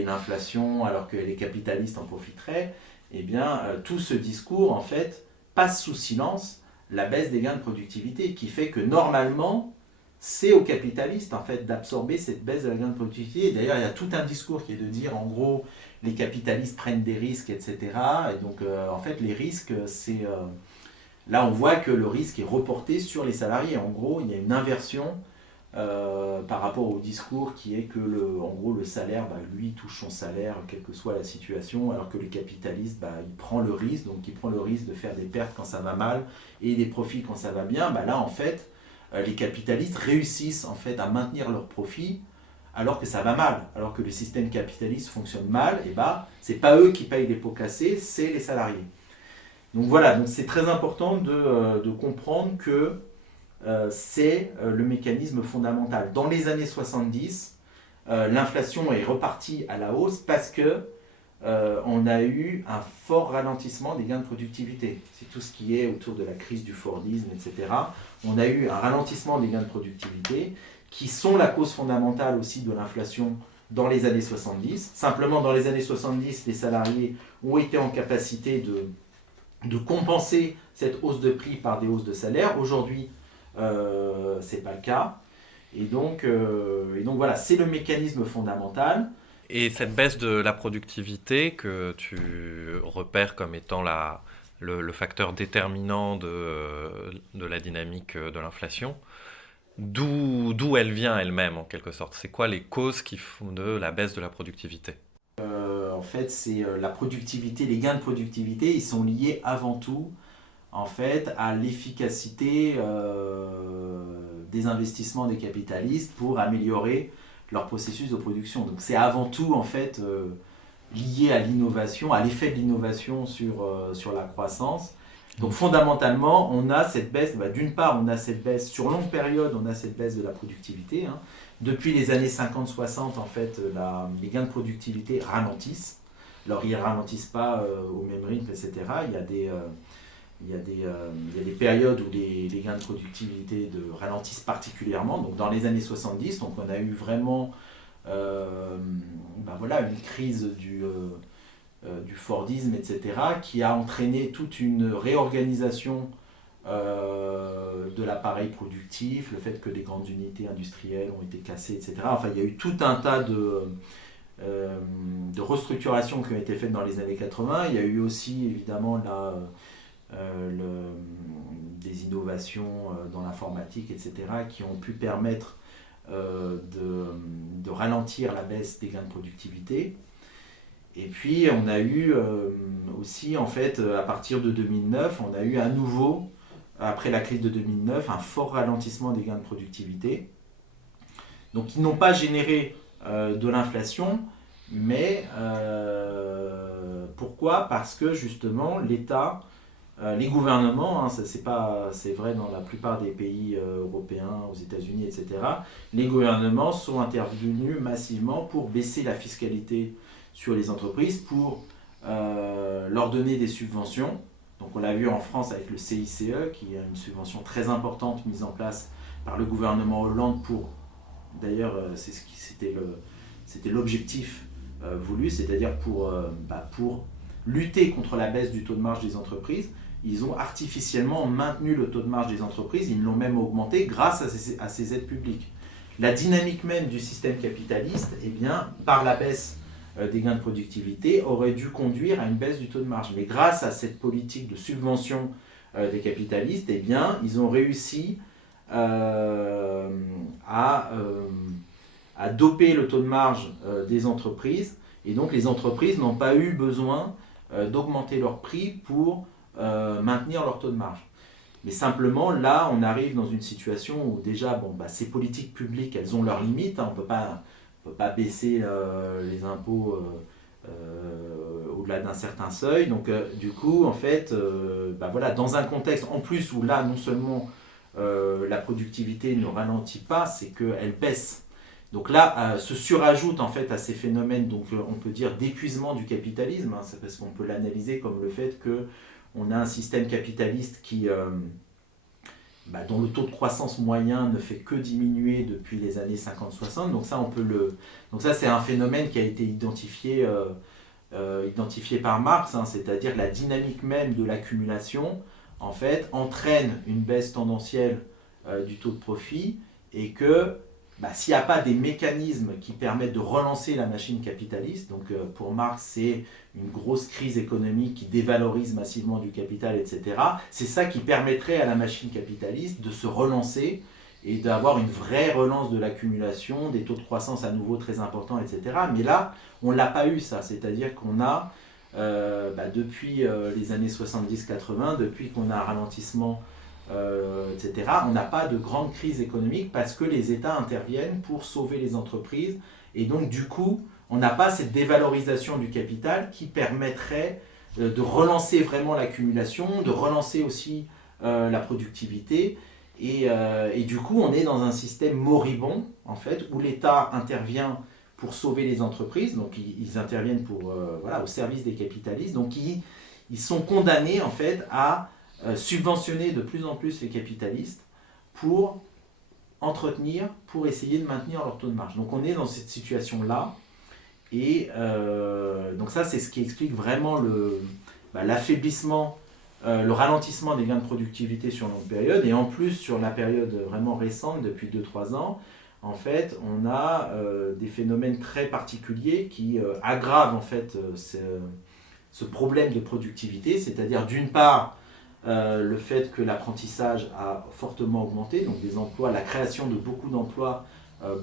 l'inflation alors que les capitalistes en profiteraient. Eh bien, tout ce discours, en fait, passe sous silence la baisse des gains de productivité, qui fait que normalement, c'est aux capitalistes, en fait, d'absorber cette baisse de la gain de productivité. Et d'ailleurs, il y a tout un discours qui est de dire, en gros, les capitalistes prennent des risques, etc. Et donc, en fait, les risques, c'est... là, on voit que le risque est reporté sur les salariés. En gros, il y a une inversion par rapport au discours qui est que en gros le salaire, lui touche son salaire quelle que soit la situation, alors que le capitaliste il prend le risque, donc il prend le risque de faire des pertes quand ça va mal et des profits quand ça va bien. Là en fait les capitalistes réussissent en fait à maintenir leurs profits alors que ça va mal, alors que le système capitaliste fonctionne mal, et c'est pas eux qui payent les pots cassés, c'est les salariés. Donc voilà, donc c'est très important de comprendre que c'est le mécanisme fondamental. Dans les années 70, l'inflation est repartie à la hausse parce que on a eu un fort ralentissement des gains de productivité. C'est tout ce qui est autour de la crise du Fordisme, etc. On a eu un ralentissement des gains de productivité qui sont la cause fondamentale aussi de l'inflation dans les années 70. Simplement, dans les années 70, les salariés ont été en capacité de compenser cette hausse de prix par des hausses de salaire. Aujourd'hui, c'est pas le cas. Et donc voilà, c'est le mécanisme fondamental. Et cette baisse de la productivité que tu repères comme étant le facteur déterminant de la dynamique de l'inflation, d'où elle vient elle-même en quelque sorte? C'est quoi les causes qui font de la baisse de la productivité? En fait, c'est la productivité, les gains de productivité, ils sont liés avant tout en fait, à l'efficacité des investissements des capitalistes pour améliorer leur processus de production. Donc c'est avant tout en fait lié à l'innovation, à l'effet de l'innovation sur la croissance. Donc fondamentalement, on a cette baisse, d'une part on a cette baisse, sur longue période on a cette baisse de la productivité. Depuis les années 50-60, en fait, les gains de productivité ralentissent. Alors ils ne ralentissent pas au même rythme, etc. Il y a des périodes où les gains de productivité ralentissent particulièrement. Donc dans les années 70, donc on a eu vraiment une crise du Fordisme, etc., qui a entraîné toute une réorganisation de l'appareil productif, le fait que les grandes unités industrielles ont été cassées, etc. Enfin, il y a eu tout un tas de restructurations qui ont été faites dans les années 80. Il y a eu aussi évidemment des innovations dans l'informatique, etc., qui ont pu permettre de ralentir la baisse des gains de productivité. Et puis on a eu aussi, en fait, à partir de 2009, on a eu à nouveau, après la crise de 2009, un fort ralentissement des gains de productivité. Donc ils n'ont pas généré de l'inflation, mais pourquoi ? Parce que justement l'État, les gouvernements, c'est vrai dans la plupart des pays européens, aux États-Unis, etc., les gouvernements sont intervenus massivement pour baisser la fiscalité sur les entreprises, pour leur donner des subventions. Donc on l'a vu en France avec le CICE, qui est une subvention très importante mise en place par le gouvernement Hollande pour, d'ailleurs c'était l'objectif voulu, c'est-à-dire pour lutter contre la baisse du taux de marge des entreprises. ils ont artificiellement maintenu le taux de marge des entreprises, ils l'ont même augmenté grâce à ces aides publiques. La dynamique même du système capitaliste, eh bien, par la baisse des gains de productivité, aurait dû conduire à une baisse du taux de marge. Mais grâce à cette politique de subvention des capitalistes, eh bien, ils ont réussi à doper le taux de marge des entreprises, et donc les entreprises n'ont pas eu besoin d'augmenter leur prix pour maintenir leur taux de marge. Mais simplement, là, on arrive dans une situation où déjà, ces politiques publiques, elles ont leurs limites. On ne peut pas baisser les impôts au-delà d'un certain seuil. Donc, du coup, en fait, dans un contexte, en plus, où là, non seulement la productivité ne ralentit pas, c'est qu'elle baisse. Donc là, se surajoute en fait à ces phénomènes, donc on peut dire d'épuisement du capitalisme, c'est parce qu'on peut l'analyser comme le fait qu'on a un système capitaliste dont le taux de croissance moyen ne fait que diminuer depuis les années 50-60. Donc ça, c'est un phénomène qui a été identifié par Marx, c'est-à-dire la dynamique même de l'accumulation, en fait, entraîne une baisse tendancielle du taux de profit, et que s'il n'y a pas des mécanismes qui permettent de relancer la machine capitaliste, donc pour Marx c'est une grosse crise économique qui dévalorise massivement du capital, etc., c'est ça qui permettrait à la machine capitaliste de se relancer et d'avoir une vraie relance de l'accumulation, des taux de croissance à nouveau très importants, etc. Mais là, on ne l'a pas eu ça, c'est-à-dire qu'on a, depuis les années 70-80, depuis qu'on a un ralentissement, etc., on n'a pas de grande crise économique parce que les États interviennent pour sauver les entreprises, et donc du coup, on n'a pas cette dévalorisation du capital qui permettrait de relancer vraiment l'accumulation, de relancer aussi la productivité, et du coup, on est dans un système moribond, en fait, où l'État intervient pour sauver les entreprises, donc ils interviennent au service des capitalistes, donc ils sont condamnés en fait à subventionner de plus en plus les capitalistes pour entretenir, pour essayer de maintenir leur taux de marge. Donc on est dans cette situation-là, et donc ça c'est ce qui explique vraiment l'affaiblissement, le ralentissement des gains de productivité sur longue période, et en plus sur la période vraiment récente, depuis 2-3 ans, en fait, on a des phénomènes très particuliers qui aggravent en fait ce problème de productivité, c'est-à-dire d'une part le fait que l'apprentissage a fortement augmenté, donc des emplois, la création de beaucoup d'emplois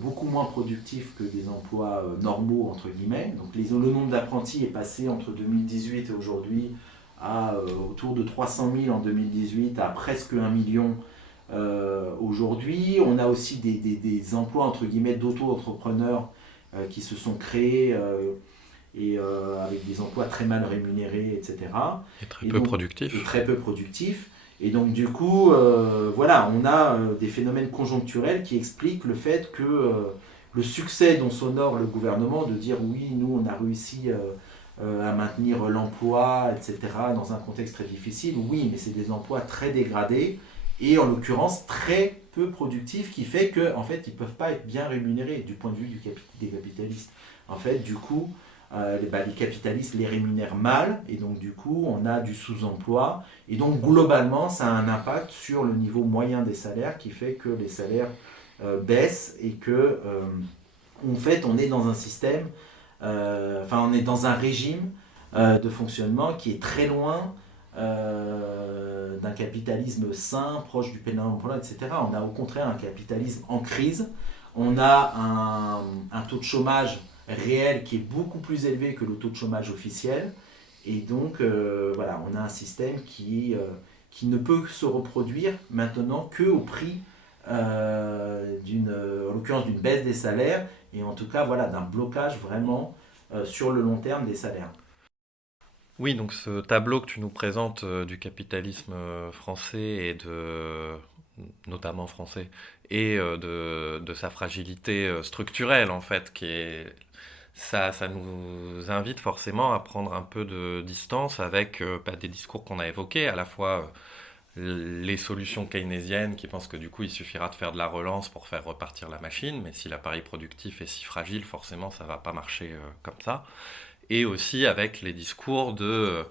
beaucoup moins productifs que des emplois normaux, entre guillemets. Donc le nombre d'apprentis est passé entre 2018 et aujourd'hui à autour de 300 000 en 2018, à presque 1 million aujourd'hui. On a aussi des emplois, entre guillemets, d'auto-entrepreneurs qui se sont créés avec des emplois très mal rémunérés, etc. Et très peu productifs. Et très peu productifs. Et donc du coup, on a des phénomènes conjoncturels qui expliquent le fait que le succès dont s'honore le gouvernement de dire oui, nous on a réussi à maintenir l'emploi, etc., dans un contexte très difficile, oui, mais c'est des emplois très dégradés, et en l'occurrence très peu productifs, qui fait qu'en fait ils ne peuvent pas être bien rémunérés du point de vue des capitalistes. En fait, du coup, les capitalistes les rémunèrent mal, et donc du coup on a du sous-emploi, et donc globalement ça a un impact sur le niveau moyen des salaires, qui fait que les salaires baissent, et que en fait on est dans un système, on est dans un régime de fonctionnement qui est très loin d'un capitalisme sain, proche du plein emploi, etc. On a au contraire un capitalisme en crise, on a un taux de chômage réel qui est beaucoup plus élevé que le taux de chômage officiel, et donc on a un système qui ne peut se reproduire maintenant qu'au prix en l'occurrence d'une baisse des salaires, et en tout cas d'un blocage vraiment sur le long terme des salaires. Oui, donc ce tableau que tu nous présentes du capitalisme français, notamment français, et de sa fragilité structurelle en fait, ça nous invite forcément à prendre un peu de distance avec des discours qu'on a évoqués, à la fois les solutions keynésiennes qui pensent que du coup il suffira de faire de la relance pour faire repartir la machine, mais si l'appareil productif est si fragile, forcément ça va pas marcher comme ça. Et aussi avec les discours de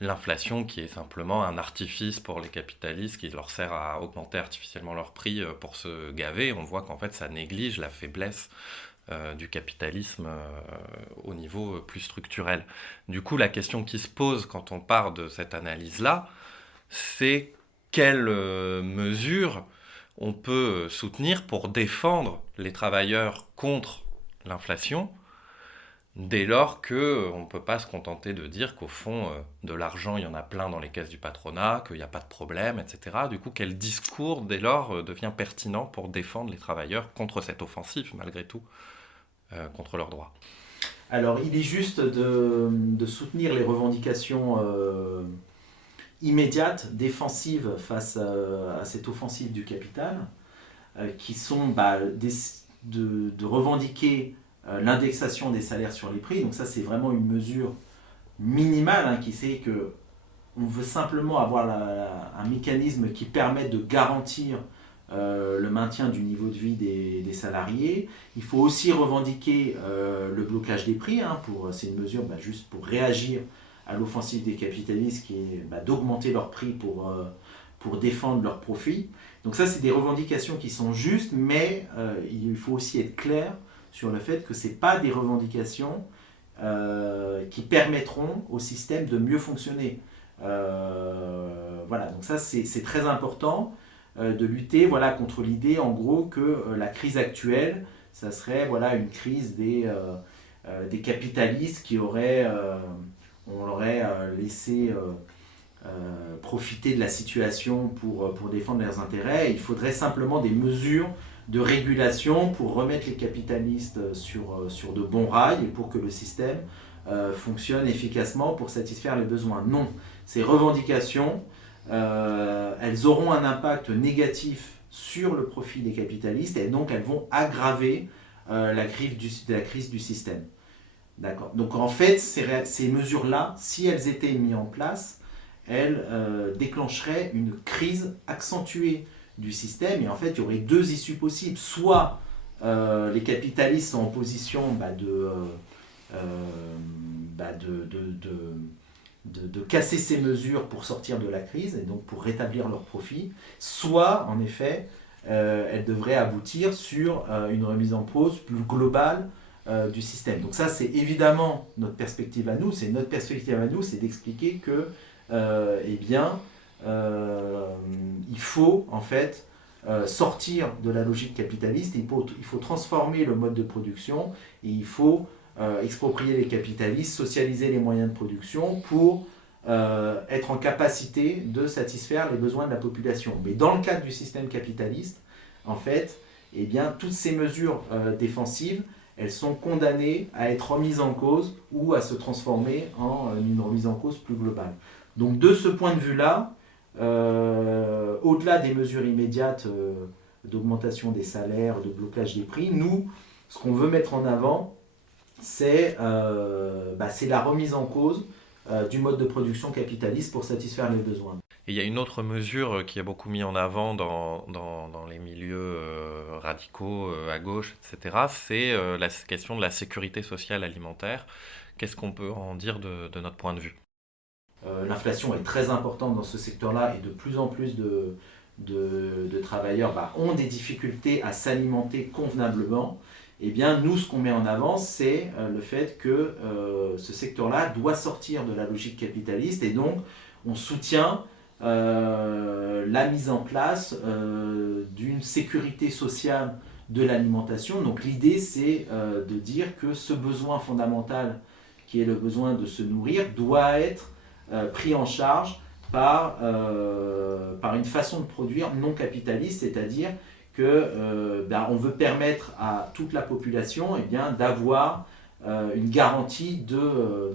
l'inflation qui est simplement un artifice pour les capitalistes qui leur sert à augmenter artificiellement leur prix pour se gaver. On voit qu'en fait ça néglige la faiblesse du capitalisme au niveau plus structurel. Du coup, la question qui se pose quand on part de cette analyse-là, c'est quelles mesures on peut soutenir pour défendre les travailleurs contre l'inflation, dès lors qu'on ne peut pas se contenter de dire qu'au fond, de l'argent, il y en a plein dans les caisses du patronat, qu'il n'y a pas de problème, etc. Du coup, quel discours, dès lors, devient pertinent pour défendre les travailleurs contre cette offensive, malgré tout, contre leurs droits? Alors, il est juste de soutenir les revendications immédiates, défensives face à cette offensive du capital, qui sont de revendiquer l'indexation des salaires sur les prix. Donc ça, c'est vraiment une mesure minimale hein, qui fait que on veut simplement avoir un mécanisme qui permette de garantir le maintien du niveau de vie des salariés. Il faut aussi revendiquer le blocage des prix. Hein, c'est une mesure juste pour réagir à l'offensive des capitalistes qui est d'augmenter leurs prix pour défendre leurs profits. Donc ça, c'est des revendications qui sont justes, mais il faut aussi être clair sur le fait que ce n'est pas des revendications qui permettront au système de mieux fonctionner. Voilà, donc ça c'est très important de lutter contre l'idée en gros que la crise actuelle, ça serait une crise des capitalistes qui on aurait laissé profiter de la situation pour défendre leurs intérêts. Il faudrait simplement des mesures de régulation pour remettre les capitalistes sur de bons rails et pour que le système fonctionne efficacement pour satisfaire les besoins. Non, ces revendications, elles auront un impact négatif sur le profit des capitalistes et donc elles vont aggraver la crise du système. D'accord. Donc en fait, ces mesures-là, si elles étaient mises en place, elles déclencheraient une crise accentuée du système et en fait, il y aurait deux issues possibles. Soit les capitalistes sont en position de casser ces mesures pour sortir de la crise et donc pour rétablir leurs profits, soit en effet elles devraient aboutir sur une remise en cause plus globale du système. Donc ça c'est évidemment notre perspective à nous, c'est d'expliquer que il faut en fait sortir de la logique capitaliste, il faut transformer le mode de production et il faut exproprier les capitalistes, socialiser les moyens de production pour être en capacité de satisfaire les besoins de la population. Mais dans le cadre du système capitaliste, en fait, toutes ces mesures défensives, elles sont condamnées à être remises en cause ou à se transformer en une remise en cause plus globale. Donc de ce point de vue-là, au-delà des mesures immédiates d'augmentation des salaires, de blocage des prix, nous, ce qu'on veut mettre en avant, c'est la remise en cause du mode de production capitaliste pour satisfaire les besoins. Et il y a une autre mesure qui est beaucoup mise en avant dans les milieux radicaux à gauche, etc., c'est la question de la sécurité sociale alimentaire. Qu'est-ce qu'on peut en dire de notre point de vue ? L'inflation est très importante dans ce secteur-là et de plus en plus de travailleurs ont des difficultés à s'alimenter convenablement. Eh bien, nous, ce qu'on met en avant, c'est le fait que ce secteur-là doit sortir de la logique capitaliste et donc on soutient la mise en place d'une sécurité sociale de l'alimentation. Donc l'idée, c'est de dire que ce besoin fondamental, qui est le besoin de se nourrir, doit être pris en charge par une façon de produire non capitaliste, c'est-à-dire qu'on veut permettre à toute la population d'avoir une garantie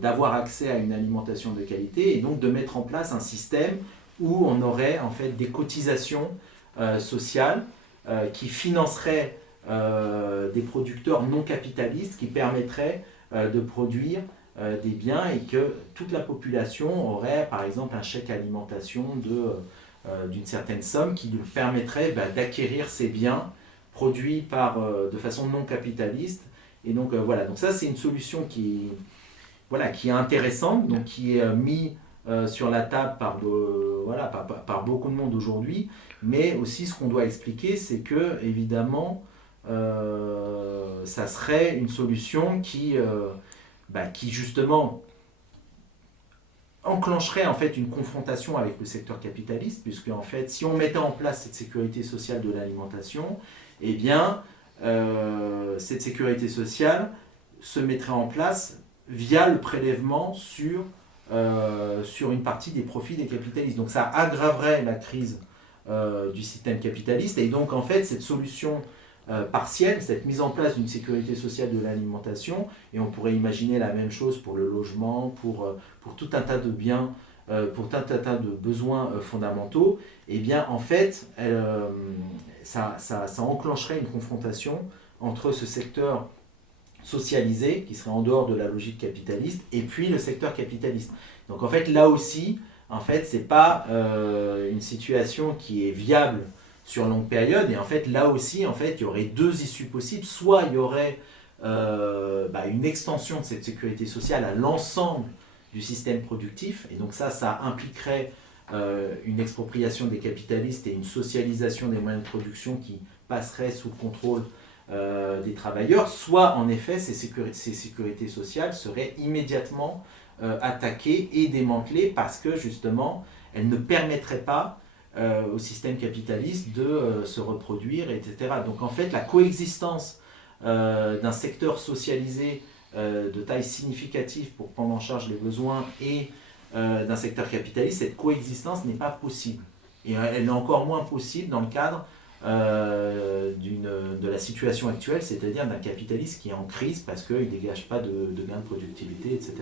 d'avoir accès à une alimentation de qualité et donc de mettre en place un système où on aurait en fait des cotisations sociales qui financeraient des producteurs non capitalistes qui permettraient de produire des biens et que toute la population aurait par exemple un chèque alimentation d'une certaine somme qui lui permettrait d'acquérir ces biens produits de façon non capitaliste. Et donc voilà, donc ça c'est une solution qui est intéressante, donc qui est mise sur la table par beaucoup de monde aujourd'hui, mais aussi ce qu'on doit expliquer, c'est que évidemment, ça serait une solution qui justement enclencherait en fait une confrontation avec le secteur capitaliste, puisque en fait, si on mettait en place cette sécurité sociale de l'alimentation, eh bien, cette sécurité sociale se mettrait en place via le prélèvement sur une partie des profits des capitalistes. Donc ça aggraverait la crise du système capitaliste, et donc en fait, cette solution partielle, cette mise en place d'une sécurité sociale de l'alimentation, et on pourrait imaginer la même chose pour le logement, pour tout un tas de biens, pour tout un tas de besoins fondamentaux, et bien en fait, ça enclencherait une confrontation entre ce secteur socialisé, qui serait en dehors de la logique capitaliste, et puis le secteur capitaliste. Donc en fait, là aussi, en fait, c'est pas une situation qui est viable sur longue période, et en fait, là aussi, en fait, il y aurait deux issues possibles. Soit il y aurait une extension de cette sécurité sociale à l'ensemble du système productif, et donc ça impliquerait une expropriation des capitalistes et une socialisation des moyens de production qui passerait sous le contrôle des travailleurs, soit en effet ces sécurités sociales seraient immédiatement attaquées et démantelées parce que justement elles ne permettraient pas au système capitaliste de se reproduire, etc. Donc en fait la coexistence d'un secteur socialisé de taille significative pour prendre en charge les besoins et d'un secteur capitaliste, cette coexistence n'est pas possible. Et elle est encore moins possible dans le cadre de la situation actuelle, c'est-à-dire d'un capitaliste qui est en crise parce qu'il ne dégage pas de gains de productivité, etc.